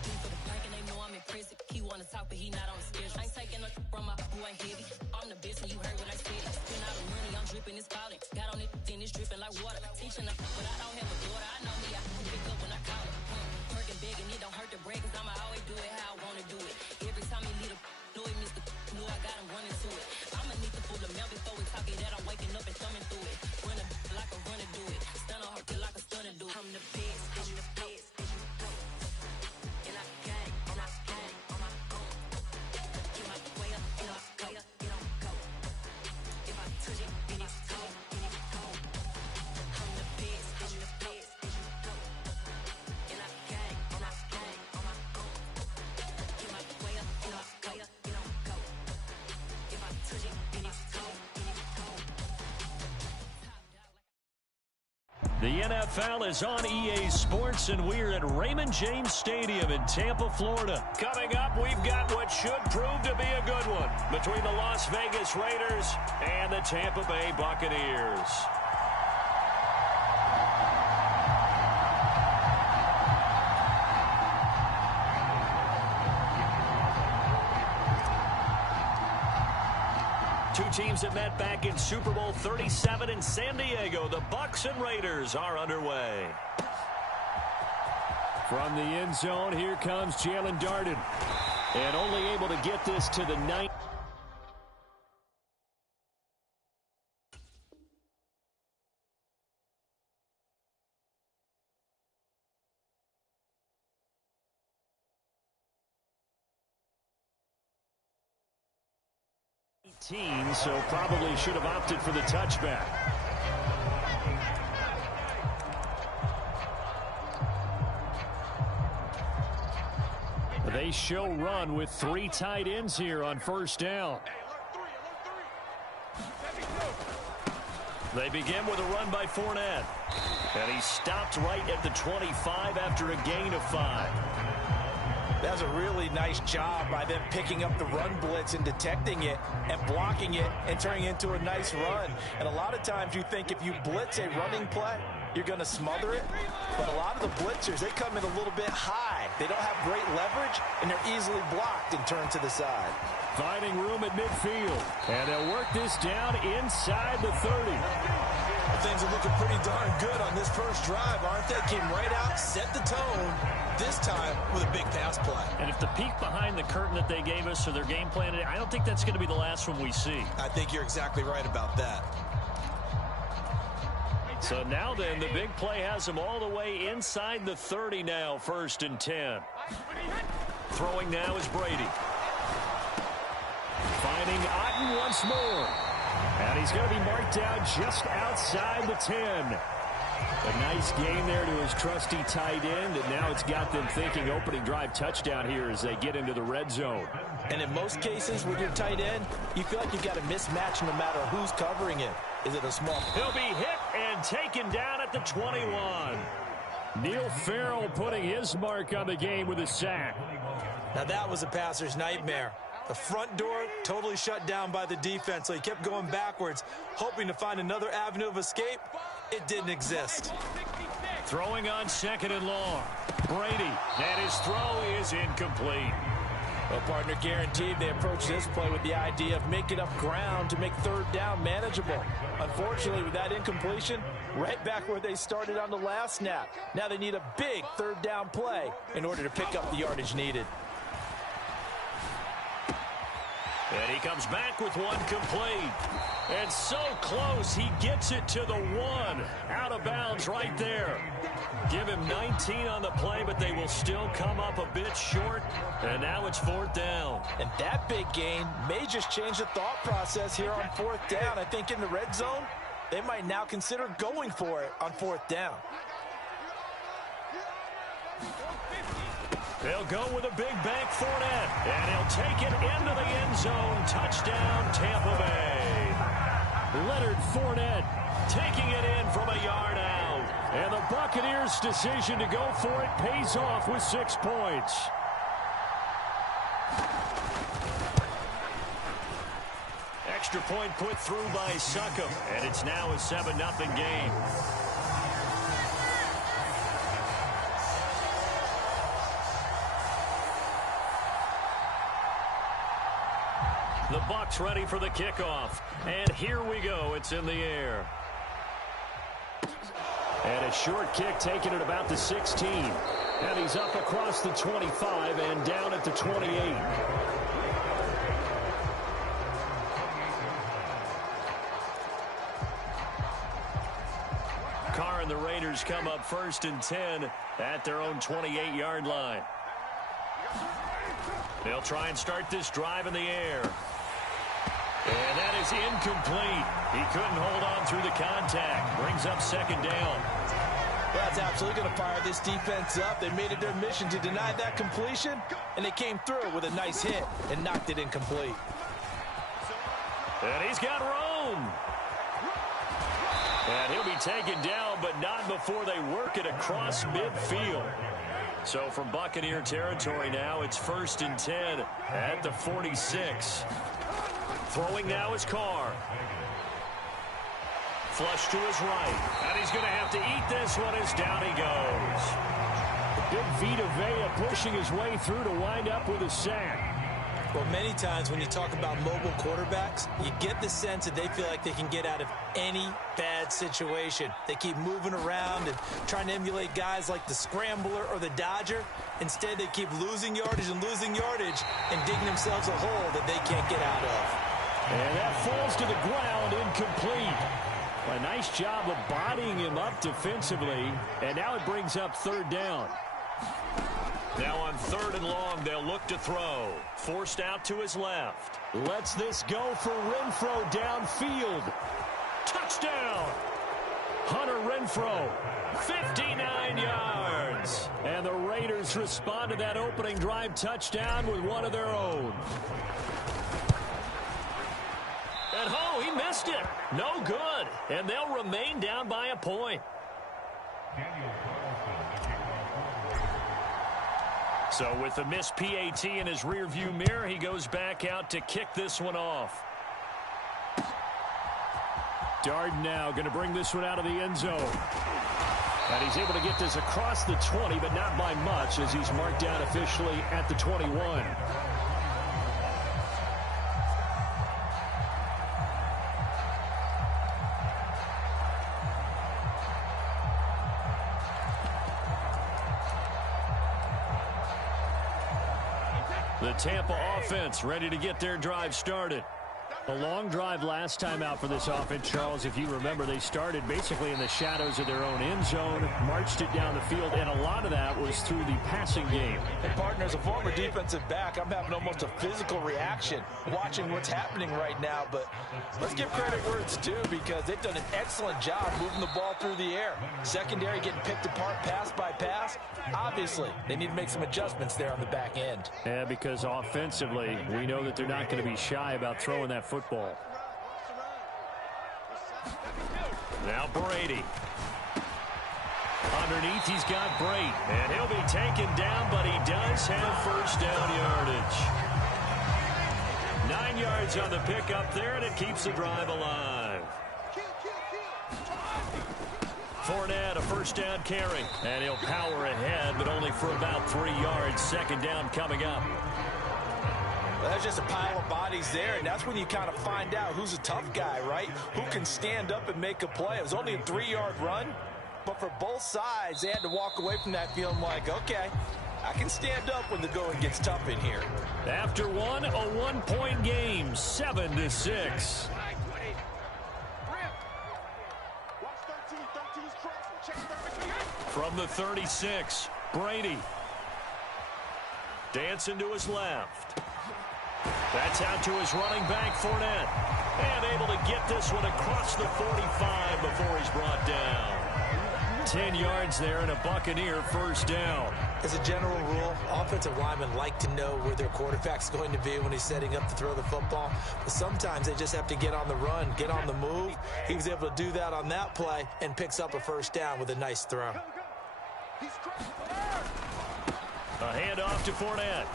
For the plank and they know I'm impressive. He wanna talk, but he not on the schedule. I ain't taking no from my boy heavy. I'm the best and you The NFL is on EA Sports, and we're at Raymond James Stadium in Tampa, Florida. Coming up, we've got what should prove to be a good one between the Las Vegas Raiders and the Tampa Bay Buccaneers. Two teams that met back in Super Bowl 37 in San Diego. The Bucs and Raiders are underway. From the end zone, here comes Jalen Darden. And only able to get this to the 9. So probably should have opted for the touchback. They show run with 3 tight ends here on first down. They begin with a run by Fournette. And he stopped right at the 25 after a gain of 5. That's a really nice job by them picking up the run blitz and detecting it and blocking it and turning it into a nice run. And a lot of times you think if you blitz a running play, you're going to smother it. But a lot of the blitzers, they come in a little bit high. They don't have great leverage, and they're easily blocked and turned to the side. Finding room at midfield. And they'll work this down inside the 30. Things are looking pretty darn good on this first drive, aren't they? Came right out, set the tone, this time with a big pass play. And if the peek behind the curtain that they gave us or their game plan, I don't think that's going to be the last one we see. I think you're exactly right about that. So now then, the big play has them all the way inside the 30 now, 1st and 10. Throwing now is Brady. Finding Otten once more. And he's going to be marked out just outside the 10. A nice gain there to his trusty tight end, and now it's got them thinking opening drive touchdown here as they get into the red zone. And in most cases with your tight end, you feel like you've got a mismatch no matter who's covering it. Is it a small? He'll be hit and taken down at the 21. Neil Farrell putting his mark on the game with a sack. Now that was a passer's nightmare. The front door totally shut down by the defense, so he kept going backwards, hoping to find another avenue of escape. It didn't exist. Throwing on 2nd and long. Brady, and his throw is incomplete. Well, partner, guaranteed they approach this play with the idea of making up ground to make 3rd down manageable. Unfortunately, with that incompletion, right back where they started on the last snap. Now they need a big 3rd down play in order to pick up the yardage needed. And he comes back with one complete. And so close, he gets it to the 1. Out of bounds right there. Give him 19 on the play, but they will still come up a bit short. And now it's 4th down. And that big gain may just change the thought process here on 4th down. I think in the red zone, they might now consider going for it on 4th down. They'll go with a big bank Fournette, and he'll take it into the end zone. Touchdown, Tampa Bay. Leonard Fournette taking it in from a yard out. And the Buccaneers' decision to go for it pays off with 6 points. Extra point put through by Succop, and it's now a 7-0 game. The Bucs ready for the kickoff. And here we go. It's in the air. And a short kick taken at about the 16. And he's up across the 25 and down at the 28. Carr and the Raiders come up 1st and 10 at their own 28-yard line. They'll try and start this drive in the air. And that is incomplete. He couldn't hold on through the contact. Brings up 2nd down. Well, that's absolutely going to fire this defense up. They made it their mission to deny that completion, and they came through with a nice hit and knocked it incomplete. And he's got room. And he'll be taken down, but not before they work it across midfield. So from Buccaneer territory now, it's 1st and 10 at the 46. Throwing now is Carr. Flush to his right. And he's going to have to eat this one as down he goes. Big Vita Vea pushing his way through to wind up with a sack. Well, many times when you talk about mobile quarterbacks, you get the sense that they feel like they can get out of any bad situation. They keep moving around and trying to emulate guys like the Scrambler or the Dodger. Instead, they keep losing yardage and digging themselves a hole that they can't get out of. And that falls to the ground, incomplete. A nice job of bodying him up defensively, and now it brings up 3rd down. Now on 3rd and long, they'll look to throw. Forced out to his left. Lets this go for Renfro downfield. Touchdown! Hunter Renfro, 59 yards. And the Raiders respond to that opening drive touchdown with one of their own. And oh, he missed it. No good. And they'll remain down by a point. So with the missed PAT in his rearview mirror, he goes back out to kick this one off. Darden now going to bring this one out of the end zone. And he's able to get this across the 20, but not by much, as he's marked down officially at the 21. The Tampa offense ready to get their drive started. A long drive last time out for this offense, Charles. If you remember, they started basically in the shadows of their own end zone, marched it down the field, and a lot of that was through the passing game. And partner, as a former defensive back, I'm having almost a physical reaction watching what's happening right now. But let's give credit where it's due, because they've done an excellent job moving the ball through the air. Secondary getting picked apart pass by pass. Obviously, they need to make some adjustments there on the back end. Yeah, because offensively, we know that they're not going to be shy about throwing that football. Now Brady. Underneath, he's got Brait. And he'll be taken down, but he does have 1st down yardage. 9 yards on the pickup there, and it keeps the drive alive. Fournette, a 1st down carry. And he'll power ahead, but only for about 3 yards. 2nd down coming up. Well, that's just a pile of bodies there, and that's when you kind of find out who's a tough guy, right? Who can stand up and make a play. It was only a 3-yard run, but for both sides, they had to walk away from that feeling like, okay, I can stand up when the going gets tough in here. After one, a 1-point game, 7-6. From the 36, Brady. Dancing to his left. That's out to his running back, Fournette. And able to get this one across the 45 before he's brought down. 10 yards there and a Buccaneer 1st down. As a general rule, offensive linemen like to know where their quarterback's going to be when he's setting up to throw the football. But sometimes they just have to get on the run, get on the move. He was able to do that on that play and picks up a 1st down with a nice throw. A handoff to Fournette.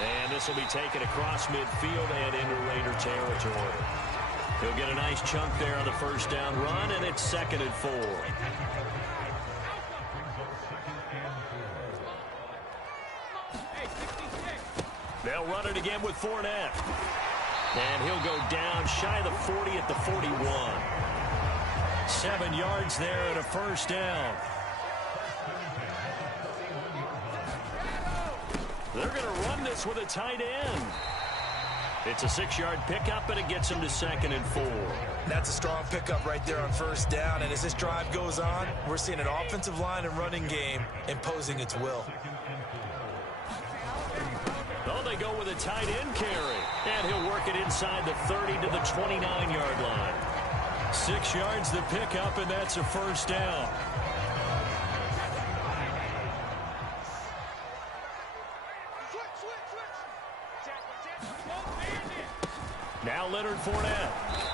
And this will be taken across midfield and into Raider territory. He'll get a nice chunk there on the 1st down run, and it's 2nd and 4. They'll run it again with Fournette. And he'll go down shy of the 40 at the 41. 7 yards there and a 1st down. They're going to run this with a tight end. It's a 6-yard pickup, and it gets him to 2nd and 4. That's a strong pickup right there on first down. And as this drive goes on, we're seeing an offensive line and running game imposing its will. Oh, they go with a tight end carry. And he'll work it inside the 30 to the 29-yard line. 6 yards the pickup, and that's a first down. Now Leonard Fournette.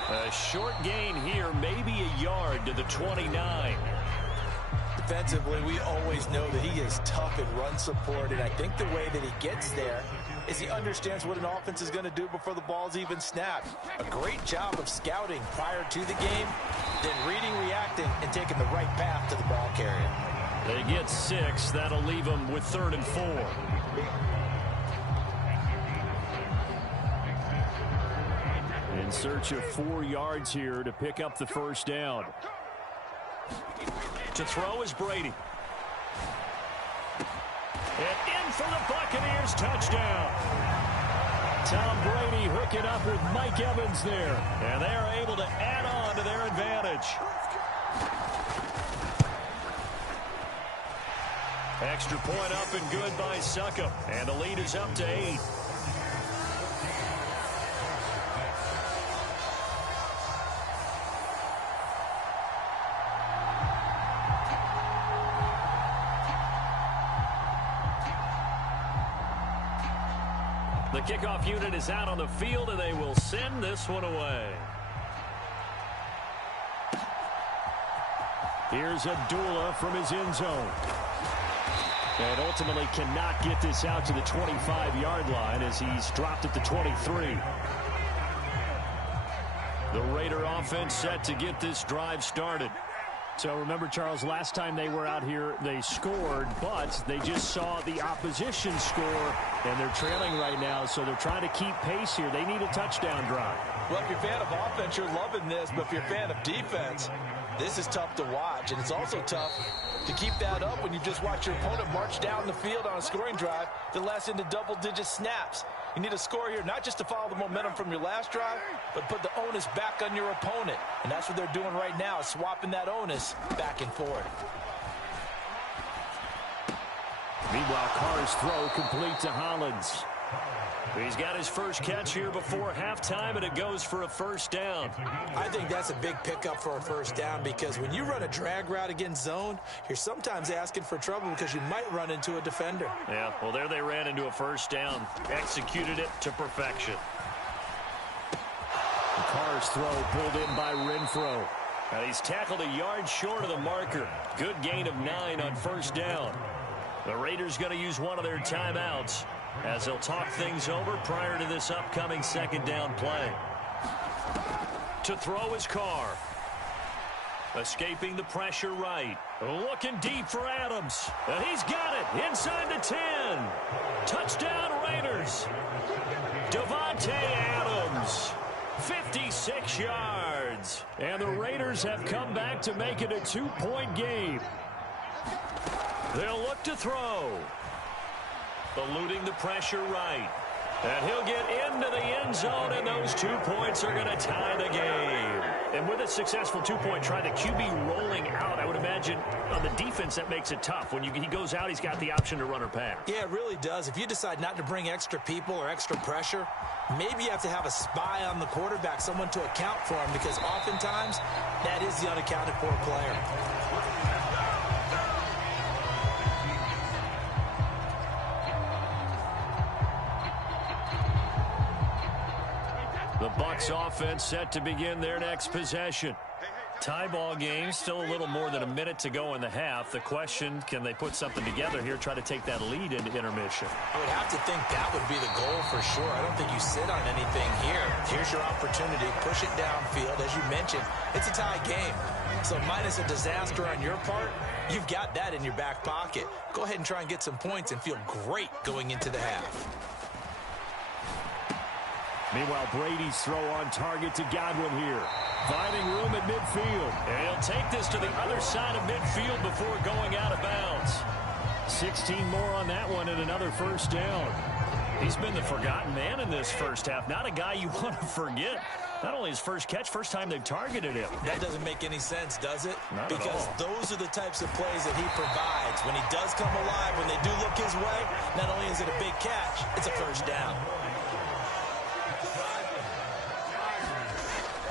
A short gain here, maybe a yard to the 29. Defensively, we always know that he is tough in run support, and I think the way that he gets there is he understands what an offense is going to do before the ball's even snapped. A great job of scouting prior to the game, then reading, reacting, and taking the right path to the ball carrier. They get 6. That'll leave them with 3rd and 4. In search of 4 yards here to pick up the first down. To throw is Brady. And in for the Buccaneers, touchdown. Tom Brady hooking up with Mike Evans there. And they are able to add on to their advantage. Extra point up and good by Succop. And the lead is up to 8. The kickoff unit is out on the field, and they will send this one away. Here's Abdullah from his end zone. And ultimately cannot get this out to the 25-yard line as he's dropped at the 23. The Raider offense set to get this drive started. So remember, Charles, last time they were out here, they scored, but they just saw the opposition score, and they're trailing right now, so they're trying to keep pace here. They need a touchdown drive. Well, if you're a fan of offense, you're loving this, but if you're a fan of defense, this is tough to watch, and it's also tough to keep that up when you just watch your opponent march down the field on a scoring drive that lasts into double-digit snaps. You need a score here, not just to follow the momentum from your last drive, but put the onus back on your opponent. And that's what they're doing right now, swapping that onus back and forth. Meanwhile, Carr's throw complete to Hollins. He's got his first catch here before halftime, and it goes for a first down. I think that's a big pickup for a first down because when you run a drag route against zone, you're sometimes asking for trouble because you might run into a defender. Yeah, well, there they ran into a first down. Executed it to perfection. The Carr's throw pulled in by Renfro. And he's tackled a yard short of the marker. Good gain of 9 on first down. The Raiders going to use one of their timeouts as they'll talk things over prior to this upcoming second down play. To throw is Carr. Escaping the pressure right. Looking deep for Adams. And he's got it inside the 10. Touchdown Raiders. Davante Adams. 56 yards. And the Raiders have come back to make it a 2-point game. They'll look to throw. Eluding the pressure right. And he'll get into the end zone, and those 2 points are going to tie the game. And with a successful 2-point try, the QB rolling out, I would imagine on the defense that makes it tough. When he goes out, he's got the option to run or pass. Yeah, it really does. If you decide not to bring extra people or extra pressure, maybe you have to have a spy on the quarterback, someone to account for him, because oftentimes that is the unaccounted for player. The Bucs offense set to begin their next possession. Tie ball game, still a little more than a minute to go in the half. The question, can they put something together here, try to take that lead into intermission? I would have to think that would be the goal for sure. I don't think you sit on anything here. Here's your opportunity. Push it downfield. As you mentioned, it's a tie game. So minus a disaster on your part, you've got that in your back pocket. Go ahead and try and get some points and feel great going into the half. Meanwhile, Brady's throw on target to Godwin here. Finding room at midfield. And he'll take this to the other side of midfield before going out of bounds. 16 more on that one and another first down. He's been the forgotten man in this first half. Not a guy you want to forget. Not only his first catch, first time they've targeted him. That doesn't make any sense, does it? Not because at all. Those are the types of plays that he provides. When he does come alive, when they do look his way, not only is it a big catch, it's a first down.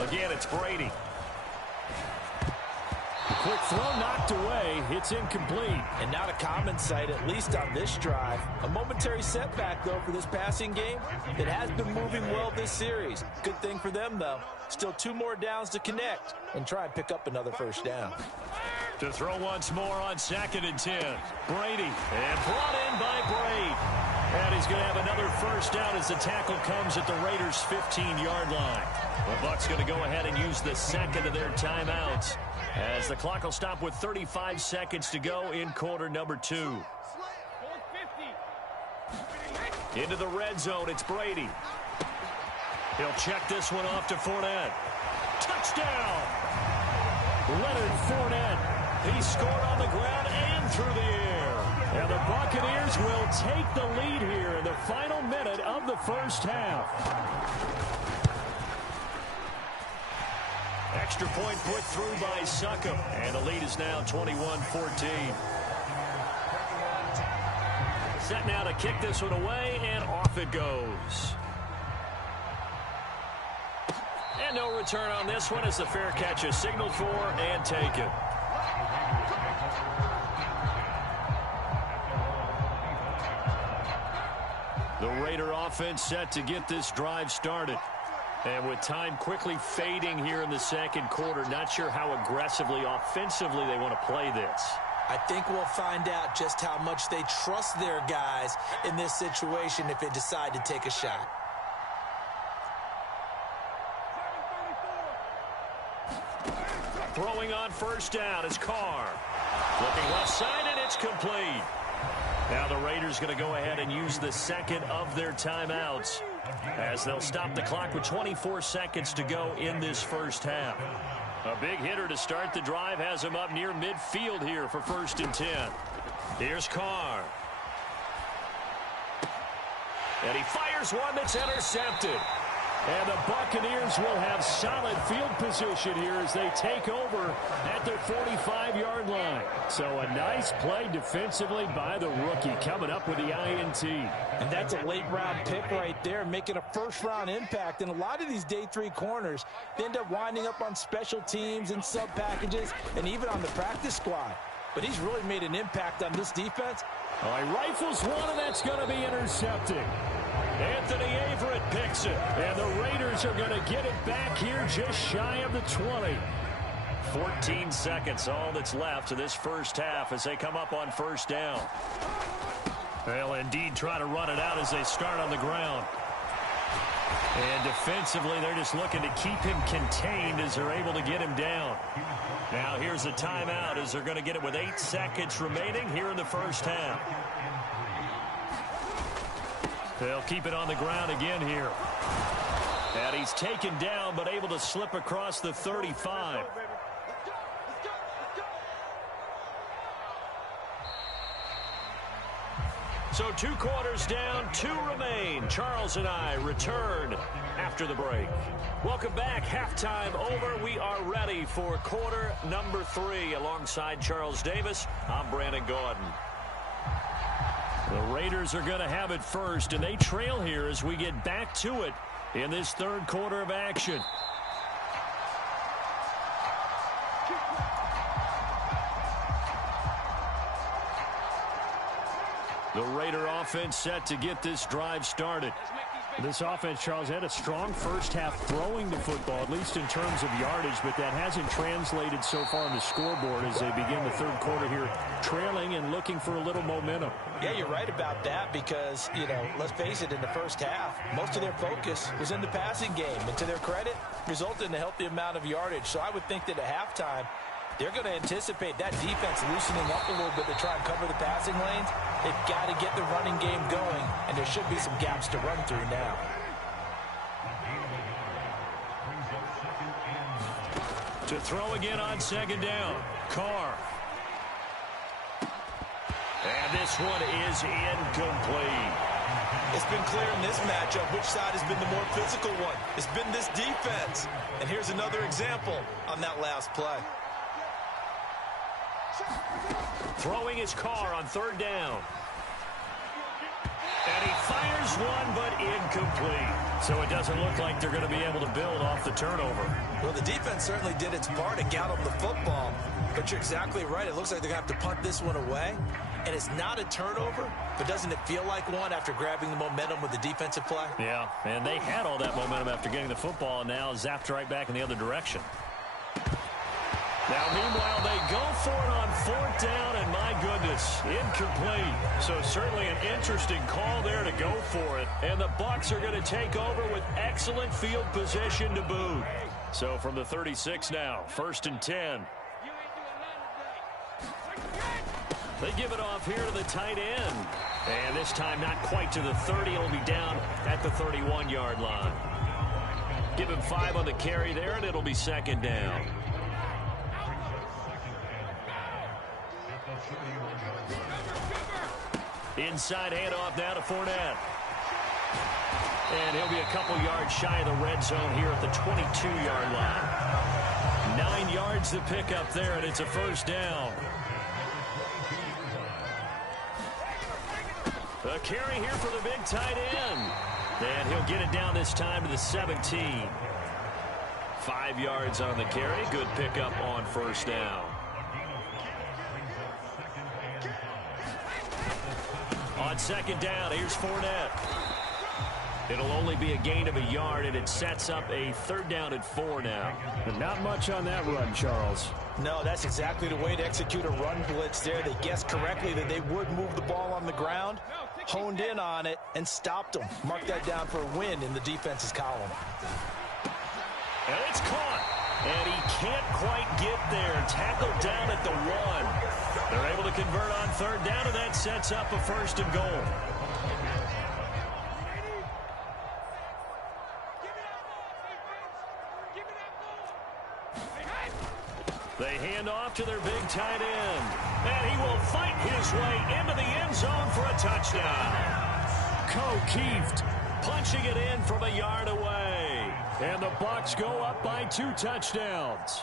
Again, it's Brady. Quick throw knocked away. It's incomplete. And not a common sight, at least on this drive. A momentary setback, though, for this passing game. It has been moving well this series. Good thing for them, though. Still 2 more downs to connect and try and pick up another first down. To throw once more on 2nd and 10. Brady. And brought in by Brady. And he's going to have another first down as the tackle comes at the Raiders' 15-yard line. The Bucs going to go ahead and use the second of their timeouts, as the clock will stop with 35 seconds to go in quarter number 2. Into the red zone, it's Brady. He'll check this one off to Fournette. Touchdown! Leonard Fournette. He scored on the ground and through the air. And the Buccaneers will take the lead here in the final minute of the first half. Extra point put through by Succop. And the lead is now 21-14. Set now to kick this one away, and off it goes. And no return on this one as the fair catch is signaled for and taken. The Raider offense set to get this drive started. And with time quickly fading here in the second quarter, not sure how aggressively, offensively they want to play this. I think we'll find out just how much they trust their guys in this situation if they decide to take a shot. Throwing on first down is Carr. Looking left side, and it's complete. Now the Raiders going to go ahead and use the second of their timeouts, as they'll stop the clock with 24 seconds to go in this first half. A big hitter to start the drive has him up near midfield here for 1st and 10. Here's Carr. And he fires one that's intercepted. And the Buccaneers will have solid field position here as they take over at their 45-yard line. So a nice play defensively by the rookie, coming up with the INT. And that's a late-round pick right there, making a first-round impact. And a lot of these day 3 corners, they end up winding up on special teams and sub-packages and even on the practice squad. But he's really made an impact on this defense. All right, rifles one, and that's going to be intercepted. Anthony Averett picks it, and the Raiders are going to get it back here just shy of the 20. 14 seconds, all that's left of this first half as they come up on first down. They'll indeed try to run it out as they start on the ground. And defensively, they're just looking to keep him contained as they're able to get him down. Now here's a timeout as they're going to get it with 8 seconds remaining here in the first half. They'll keep it on the ground again here. And he's taken down, but able to slip across the 35. So 2 quarters down, 2 remain. Charles and I return after the break. Welcome back. Halftime over. We are ready for quarter number 3. Alongside Charles Davis, I'm Brandon Gordon. The Raiders are going to have it first, and they trail here as we get back to it in this third quarter of action. The Raider offense set to get this drive started. This offense, Charles, had a strong first half throwing the football, at least in terms of yardage, but that hasn't translated so far on the scoreboard as they begin the third quarter here, trailing and looking for a little momentum. Yeah, you're right about that because, let's face it, in the first half, most of their focus was in the passing game, and to their credit, resulted in a healthy amount of yardage. So I would think that at halftime, they're going to anticipate that defense loosening up a little bit to try and cover the passing lanes. They've got to get the running game going, and there should be some gaps to run through now. To throw again on second down, Carr. And this one is incomplete. It's been clear in this matchup which side has been the more physical one. It's been this defense. And here's another example on that last play. Throwing his car on third down. And he fires one, but incomplete. So it doesn't look like they're going to be able to build off the turnover. Well, the defense certainly did its part to get them the football. But you're exactly right. It looks like they're going to have to punt this one away. And it's not a turnover, but doesn't it feel like one after grabbing the momentum with the defensive play? Yeah, and they had all that momentum after getting the football, and now zapped right back in the other direction. Now, meanwhile, they go for it on fourth down, and my goodness, incomplete. So certainly an interesting call there to go for it. And the Bucs are going to take over with excellent field position to boot. So from the 36 now, 1st and 10. They give it off here to the tight end. And this time not quite to the 30. It'll be down at the 31-yard line. Give him 5 on the carry there, and it'll be 2nd down. Inside handoff now to Fournette. And he'll be a couple yards shy of the red zone here at the 22-yard line. 9 yards to pick up there, and it's a 1st down. A carry here for the big tight end. And he'll get it down this time to the 17. 5 yards on the carry. Good pickup on 1st down. On 2nd down, here's Fournette. It'll only be a gain of a yard, and it sets up a 3rd down and 4 now. But not much on that run, Charles. No, that's exactly the way to execute a run blitz there. They guessed correctly that they would move the ball on the ground, honed in on it, and stopped them. Mark that down for a win in the defense's column. And it's caught. And he can't quite get there. Tackled down at the 1. They're able to convert on 3rd down, and that sets up a 1st and goal. They hand off to their big tight end. And he will fight his way into the end zone for a touchdown. O'Keefe punching it in from a yard away. And the Bucs go up by 2 touchdowns.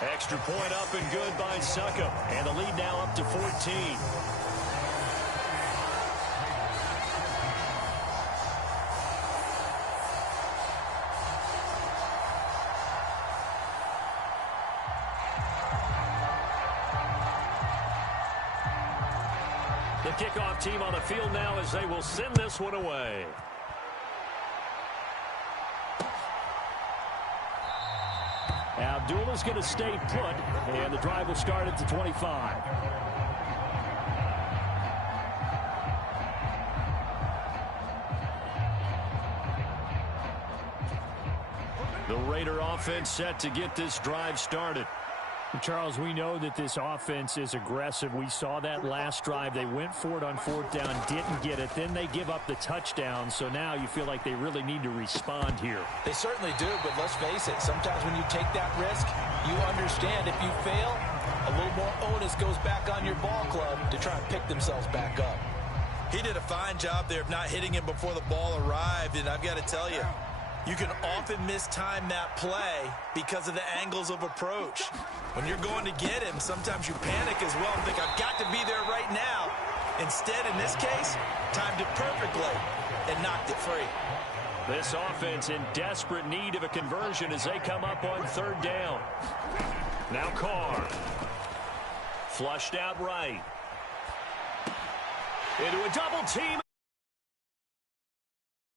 Extra point up and good by Succop. And the lead now up to 14. The kickoff team on the field now as they will send this one away. Abdullah's going to stay put, and the drive will start at the 25. The Raider offense set to get this drive started. Charles, we know that this offense is aggressive. We saw that last drive. They went for it on 4th down, didn't get it. Then they give up the touchdown. So now you feel like they really need to respond here. They certainly do, but let's face it. Sometimes when you take that risk, you understand if you fail, a little more onus goes back on your ball club to try and pick themselves back up. He did a fine job there of not hitting him before the ball arrived, and I've got to tell you, you can often mistime that play because of the angles of approach. When you're going to get him, sometimes you panic as well and think, I've got to be there right now. Instead, in this case, timed it perfectly and knocked it free. This offense in desperate need of a conversion as they come up on 3rd down. Now Carr. Flushed out right. Into a double team.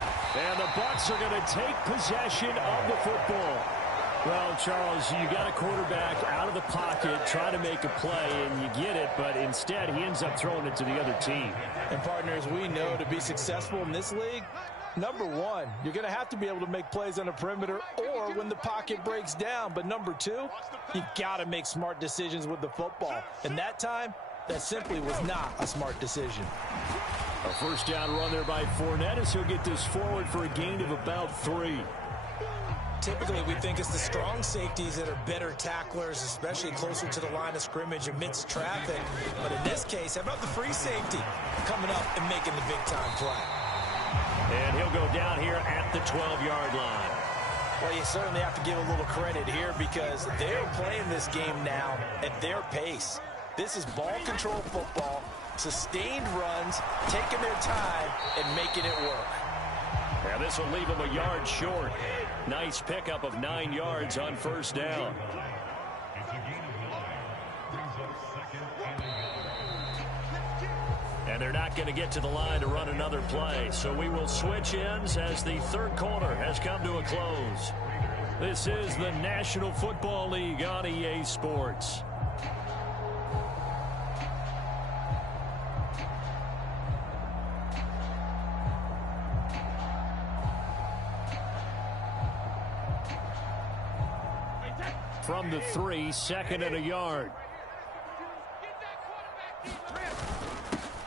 And the Bucs are going to take possession of the football. Well, Charles, you got a quarterback out of the pocket, try to make a play, and you get it, but instead he ends up throwing it to the other team. And partners, we know to be successful in this league, number one, you're going to have to be able to make plays on the perimeter or when the pocket breaks down. But number two, you got to make smart decisions with the football. And that time, that simply was not a smart decision. A 1st down run there by Fournette as he'll get this forward for a gain of about 3. typically we think it's the strong safeties that are better tacklers, especially closer to the line of scrimmage amidst traffic. But in this case, how about the free safety coming up and making the big-time play? And he'll go down here at the 12-yard line. Well, you certainly have to give a little credit here because they're playing this game now at their pace. This is ball control football, sustained runs, taking their time, and making it work. Now this will leave him a yard short. Nice pickup of 9 yards on first down. And they're not going to get to the line to run another play. So we will switch ends as the third quarter has come to a close. This is the National Football League on EA Sports. From the 3, 2nd and a yard.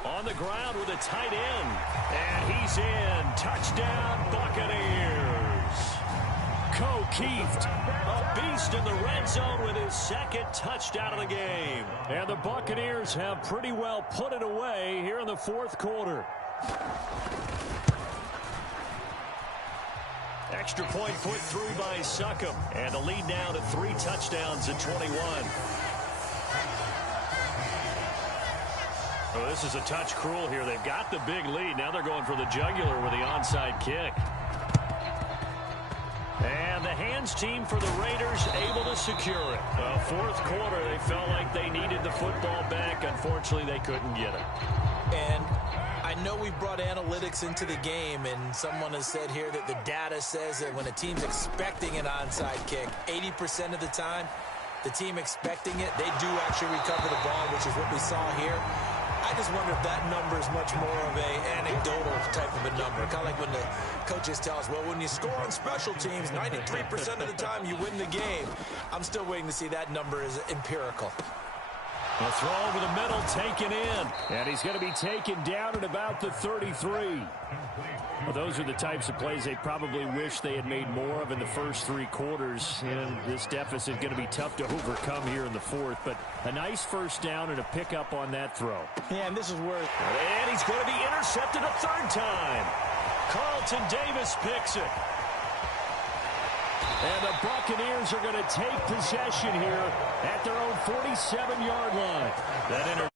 On the ground with a tight end. And he's in. Touchdown, Buccaneers. Keeft, a beast in the red zone with his 2nd touchdown of the game. And the Buccaneers have pretty well put it away here in the 4th quarter. Extra point put through by Succop. And the lead now to 3 touchdowns at 21. Oh, this is a touch cruel here. They've got the big lead. Now they're going for the jugular with the onside kick. And the hands team for the Raiders able to secure it. 4th quarter, they felt like they needed the football back. Unfortunately, they couldn't get it. And I know we brought analytics into the game, and someone has said here that the data says that when a team's expecting an onside kick, 80% of the time, the team expecting it, they do actually recover the ball, which is what we saw here. I just wonder if that number is much more of a anecdotal type of a number. Kind of like when the coaches tell us, well, when you score on special teams, 93% of the time you win the game. I'm still waiting to see that number is empirical. A throw over the middle, taken in. And he's going to be taken down at about the 33. Well, those are the types of plays they probably wish they had made more of in the first 3 quarters. And this deficit is going to be tough to overcome here in the 4th. But a nice first down and a pickup on that throw. Yeah, and this is where... And he's going to be intercepted a 3rd time. Carlton Davis picks it. And the Buccaneers are going to take possession here at their own 47-yard line. That